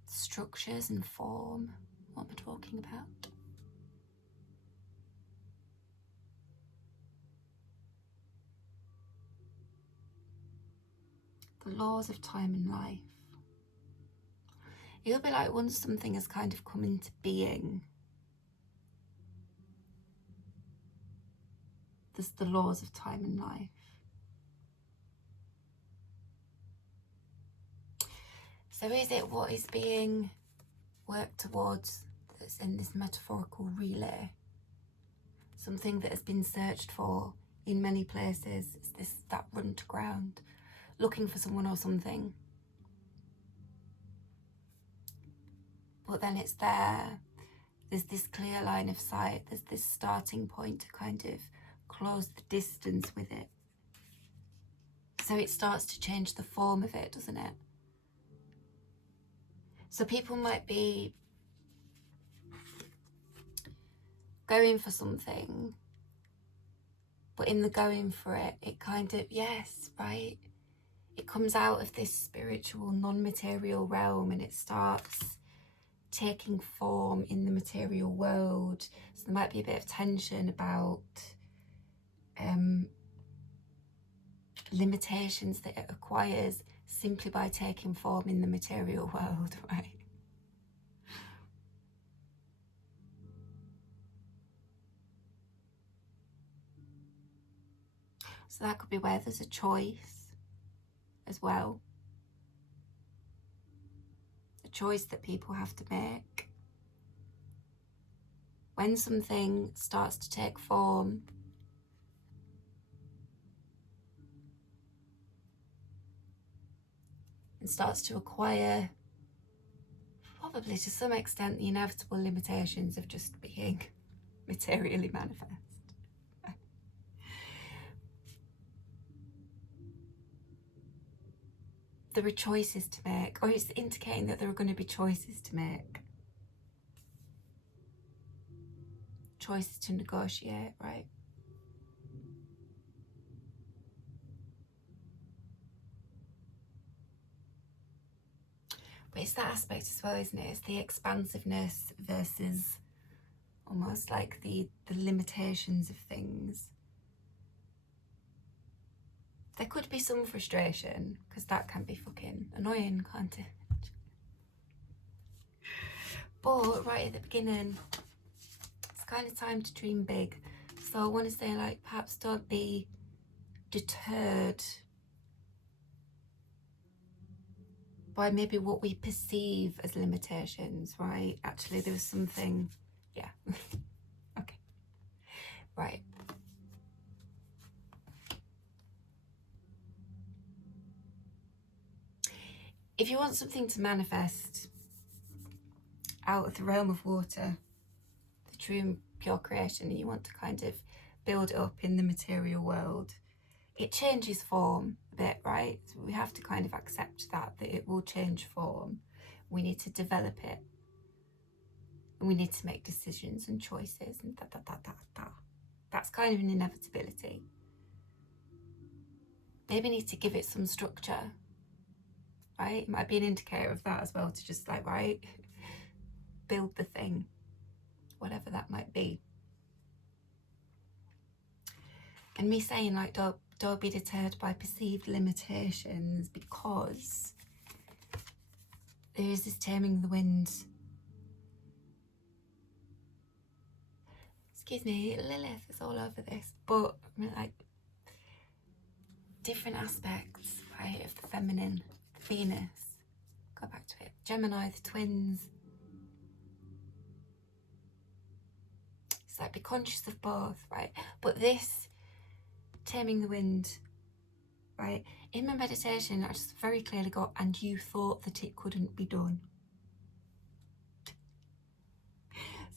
structures and form. What we're talking about. The laws of time and life. It'll be like once something has kind of come into being, there's the laws of time and life. So is it what is being worked towards that's in this metaphorical relay? Something that has been searched for in many places. Is this that run to ground, looking for someone or something? But then it's there. There's this clear line of sight. There's this starting point to kind of close the distance with it. So it starts to change the form of it, doesn't it? So people might be going for something, but in the going for it, it kind of, yes, right? It comes out of this spiritual, non-material realm, and it starts taking form in the material world. So there might be a bit of tension about limitations that it acquires simply by taking form in the material world, right? So that could be where there's a choice as well. A choice that people have to make. When something starts to take form, and starts to acquire, probably to some extent, the inevitable limitations of just being materially manifest. There are choices to make, or it's indicating that there are going to be choices to make. Choices to negotiate, right? But it's that aspect as well, isn't it? It's the expansiveness versus almost like the limitations of things. There could be some frustration, because that can be fucking annoying, can't it? But right at the beginning, it's kind of time to dream big. So I want to say, like, perhaps don't be deterred by maybe what we perceive as limitations, right? Actually, there was something, yeah. Okay, right. If you want something to manifest out of the realm of water, the true and pure creation, and you want to kind of build it up in the material world, it changes form a bit, right? So we have to kind of accept that it will change form. We need to develop it. And we need to make decisions and choices and That's kind of an inevitability. Maybe need to give it some structure, right? It might be an indicator of that as well, to just like, right, build the thing, whatever that might be. And me saying like, don't be deterred by perceived limitations, because there is this taming the wind. Excuse me, Lilith is all over this, but I mean, like, different aspects, right, of the feminine, Venus, go back to it, Gemini, the twins. It's like, be conscious of both, right? But this taming the wind, right, in my meditation, I just very clearly got, and you thought that it couldn't be done.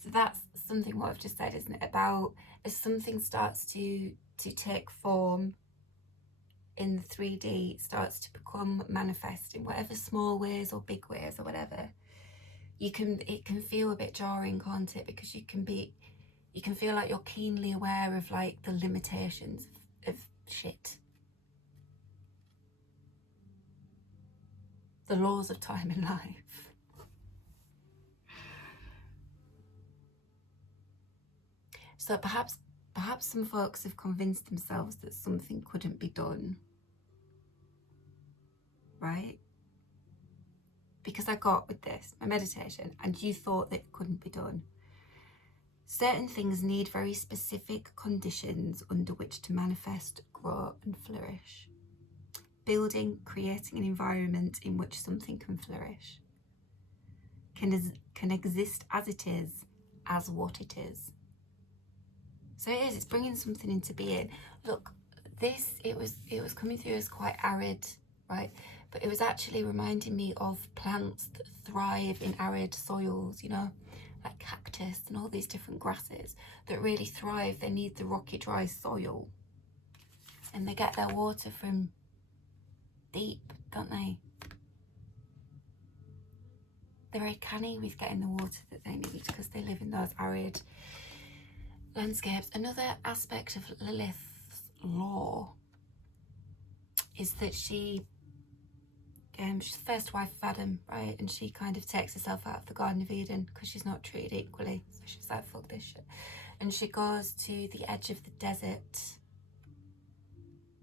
So that's something what I've just said, isn't it? About as something starts to take form in the 3D, it starts to become manifest in whatever small ways or big ways or whatever, it can feel a bit jarring, can't it? Because you can feel like you're keenly aware of like the limitations of shit. The laws of time and life. So perhaps some folks have convinced themselves that something couldn't be done, right? Because I got with this, my meditation, and you thought that it couldn't be done. Certain things need very specific conditions under which to manifest, grow and flourish. Building, creating an environment in which something can flourish, can exist as it is, as what it is. So it's bringing something into being. Look, it was coming through as quite arid, right? But it was actually reminding me of plants that thrive in arid soils, you know, like cactus and all these different grasses that really thrive. They need the rocky, dry soil. And they get their water from deep, don't they? They're very canny with getting the water that they need because they live in those arid landscapes. Another aspect of Lilith's law is that she's the first wife of Adam, right? And she kind of takes herself out of the Garden of Eden because she's not treated equally. So she's like, fuck this shit. And she goes to the edge of the desert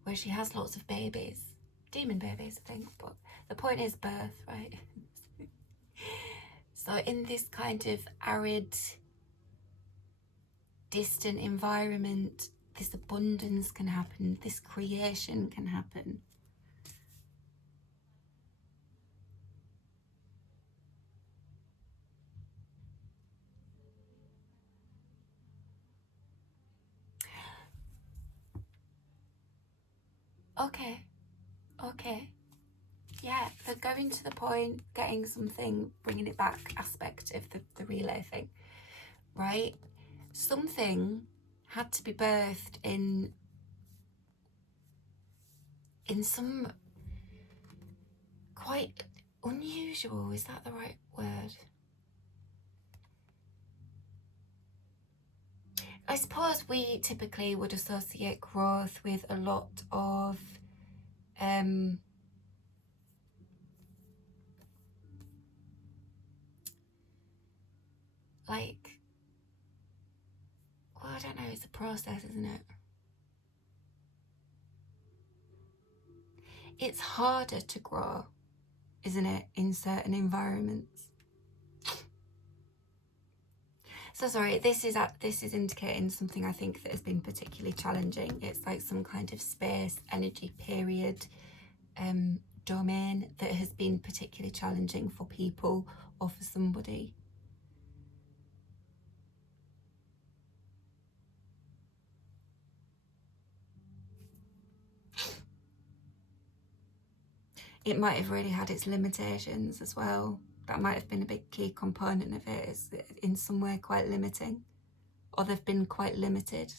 where she has lots of babies. Demon babies, I think. But the point is birth, right? So in this kind of arid, distant environment, this abundance can happen, this creation can happen. Okay. Yeah, the going to the point, getting something, bringing it back aspect of the relay thing, right? Something had to be birthed in some quite unusual, is that the right word? I suppose we typically would associate growth with a lot of like, well, I don't know, it's a process, isn't it? It's harder to grow, isn't it, in certain environments? So sorry, this is indicating something I think that has been particularly challenging. It's like some kind of space, energy, period, domain that has been particularly challenging for people or for somebody. It might have really had its limitations as well. That might have been a big key component of it, is in some way quite limiting, or they've been quite limited.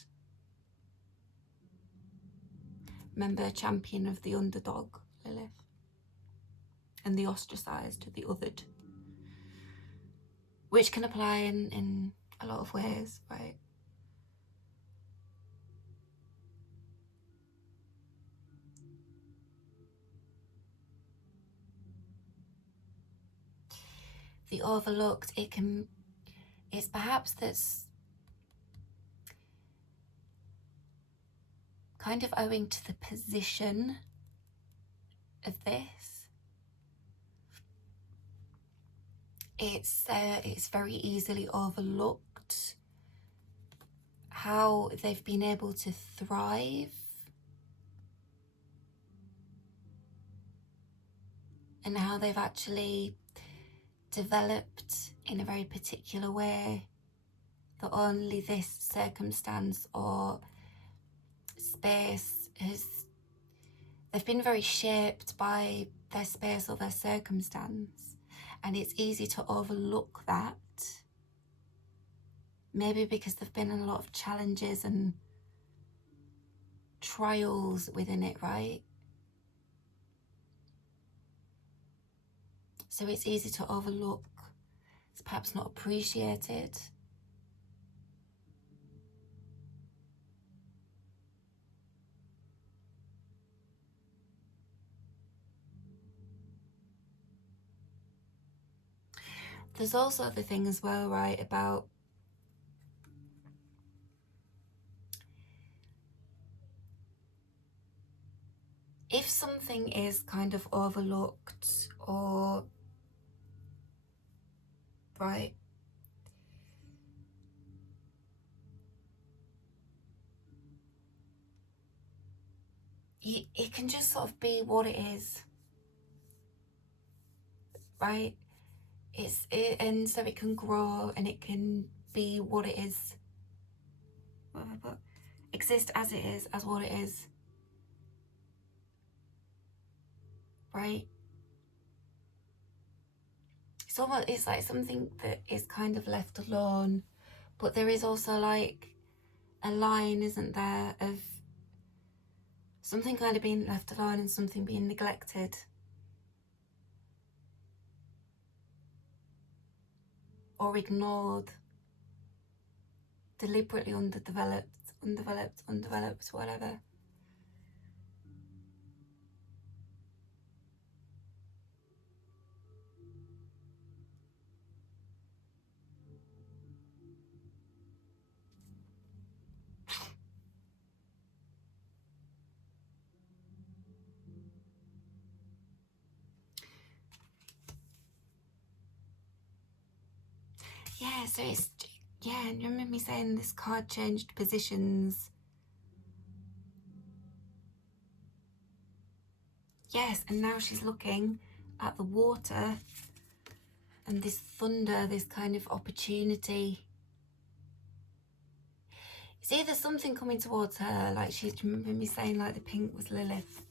Remember, champion of the underdog, Lilith. And the ostracised, the othered. Which can apply in a lot of ways, right? The overlooked, it's perhaps that's kind of owing to the position of this. It's very easily overlooked how they've been able to thrive and how they've actually developed in a very particular way that only this circumstance or space they've been very shaped by their space or their circumstance, and it's easy to overlook that, maybe because there've been a lot of challenges and trials within it, right? So it's easy to overlook, it's perhaps not appreciated. There's also the thing as well, right, about if something is kind of overlooked or, right, it can just sort of be what it is, right? And so it can grow and it can be what it is. What have I put? Exist as it is, as what it is. Right? It's like something that is kind of left alone, but there is also like a line, isn't there, of something kind of being left alone and something being neglected. Or ignored, deliberately underdeveloped, whatever. Yeah, so it's, yeah, and you remember me saying this card changed positions? Yes, and now she's looking at the water and this thunder, this kind of opportunity. It's either something coming towards her, like do you remember me saying like the pink was Lilith,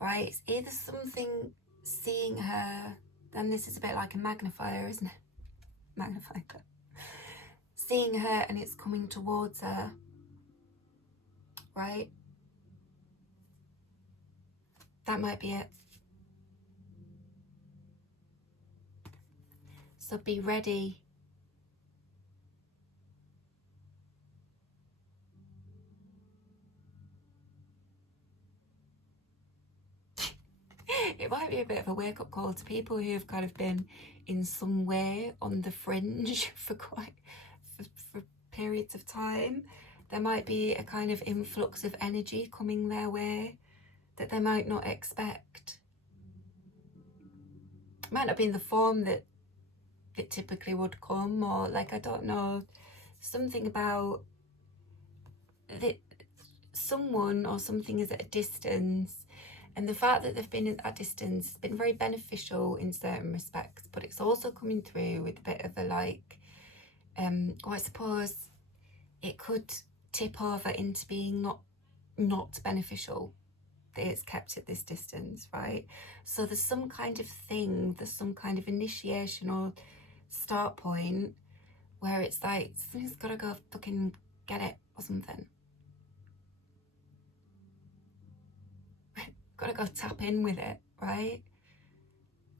right? It's either something seeing her, then this is a bit like a magnifier, isn't it? Magnifier. Seeing her and it's coming towards her, right? That might be it. So be ready. It might be a bit of a wake-up call to people who have kind of been in some way on the fringe for periods of time. There might be a kind of influx of energy coming their way that they might not expect. It might not be in the form that it typically would come, or like, I don't know, something about that someone or something is at a distance, and the fact that they've been at that distance has been very beneficial in certain respects, but it's also coming through with a bit of a like, or I suppose it could tip over into being not beneficial, that it's kept at this distance, right? So there's some kind of thing, there's some kind of initiation or start point where it's like something's gotta go fucking get it or something. Gotta go tap in with it, right?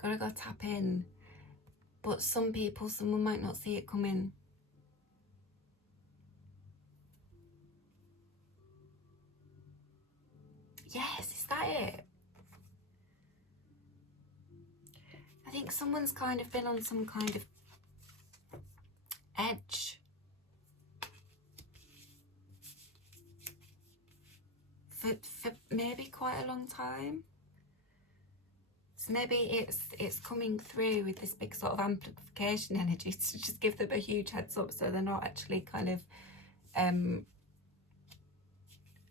Gotta go tap in. But some people, someone might not see it coming. Yes, is that it? I think someone's kind of been on some kind of edge for maybe quite a long time. So maybe it's coming through with this big sort of amplification energy to just give them a huge heads up, so they're not actually kind of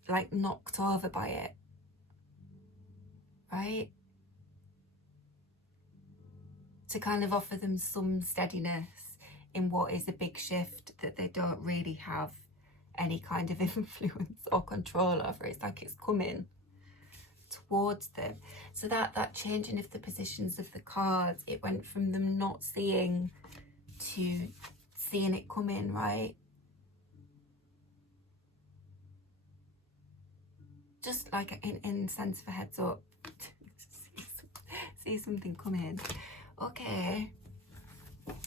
like knocked over by it, right? To kind of offer them some steadiness in what is a big shift that they don't really have any kind of influence or control over. It's like it's coming towards them. So that changing of the positions of the cards, it went from them not seeing to seeing it coming, right? Just like in sense of a heads up. See something coming. Okay,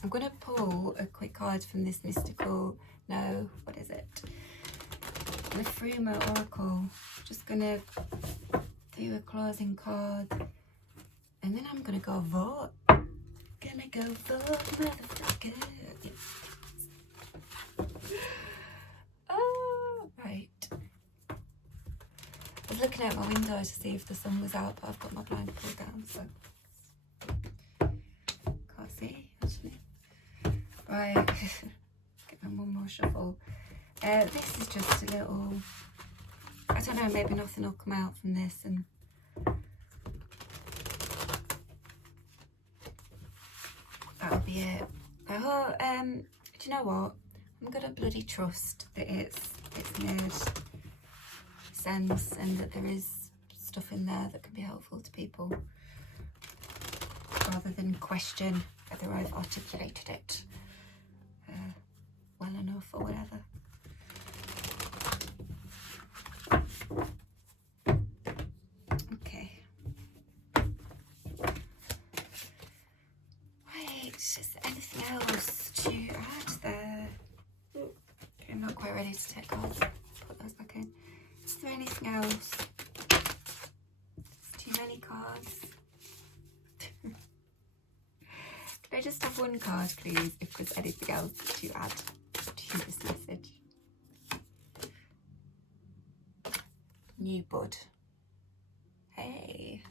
I'm gonna pull a quick card from this mystical, no, what is it? Liffruma Oracle. Just gonna do a closing card, and then I'm gonna go vote. Gonna go vote, motherfucker. Oh, right. I was looking out my window to see if the sun was out, but I've got my blind pulled down, so can't see actually. Right, get me one more shuffle. This is just a little, I don't know, maybe nothing will come out from this, and that'll be it. Oh, do you know what? I'm gonna bloody trust that it's made sense and that there is stuff in there that can be helpful to people, rather than question whether I've articulated it well enough or whatever. Okay. Right, is there anything else to add there? Okay, I'm not quite ready to take cards. Put those back in. Is there anything else? There's too many cards. Can I just have one card, please, if there's anything else to add to this message? New bud. Hey.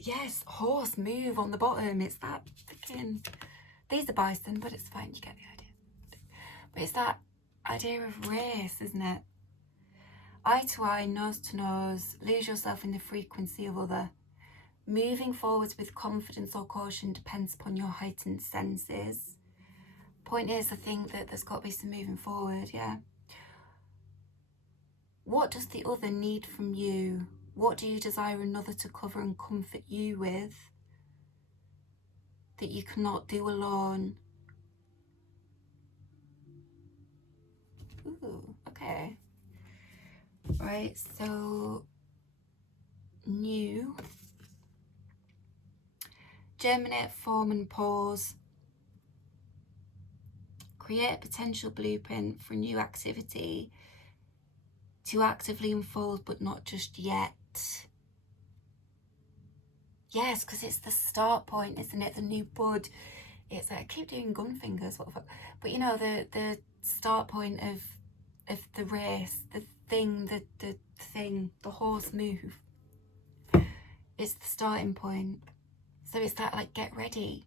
Yes, horse move on the bottom. It's that freaking... These are bison, but it's fine. You get the idea. But it's that idea of race, isn't it? Eye to eye, nose to nose. Lose yourself in the frequency of other. Moving forwards with confidence or caution depends upon your heightened senses. Point is, I think that there's got to be some moving forward, yeah? What does the other need from you? What do you desire another to cover and comfort you with that you cannot do alone? Ooh, okay. Right, so new. Germinate, form and pause. Create a potential blueprint for a new activity to actively unfold, but not just yet. Yes, because it's the start point, isn't it? The new bud. It's I keep doing gun fingers, what the fuck? But you know, the start point of the race, the thing, the horse move. It's the starting point. So it's that, like, get ready.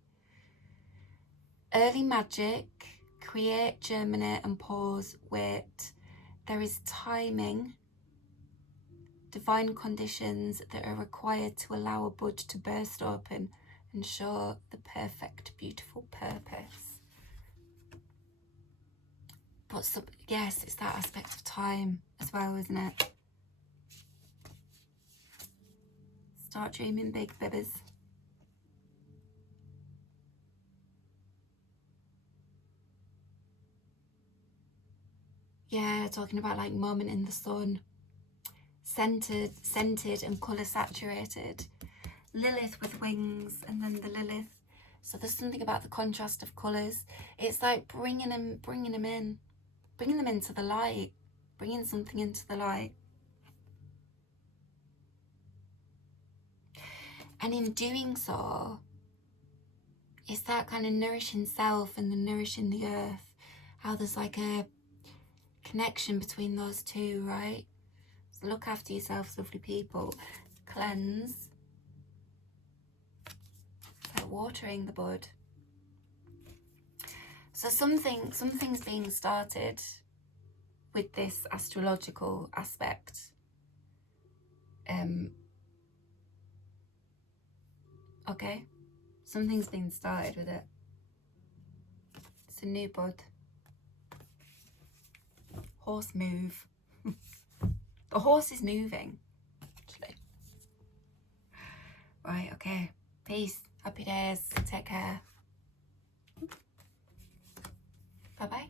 Early magic, create, germinate and pause, wait. There is timing, divine conditions that are required to allow a bud to burst open and show the perfect, beautiful purpose. But yes, it's that aspect of time as well, isn't it? Start dreaming big, babies. Yeah, talking about like moment in the sun. scented and colour saturated. Lilith with wings, and then the Lilith. So there's something about the contrast of colours. It's like bringing them in, bringing them into the light, bringing something into the light. And in doing so, it's that kind of nourishing self and the nourishing the earth. How there's like a connection between those two, right? So look after yourselves, lovely people. Cleanse. It's like watering the bud. So something's being started with this astrological aspect. Okay, something's been started with it. It's a new bud. Horse move. The horse is moving, actually. Right, okay. Peace. Happy days. Take care. Bye-bye.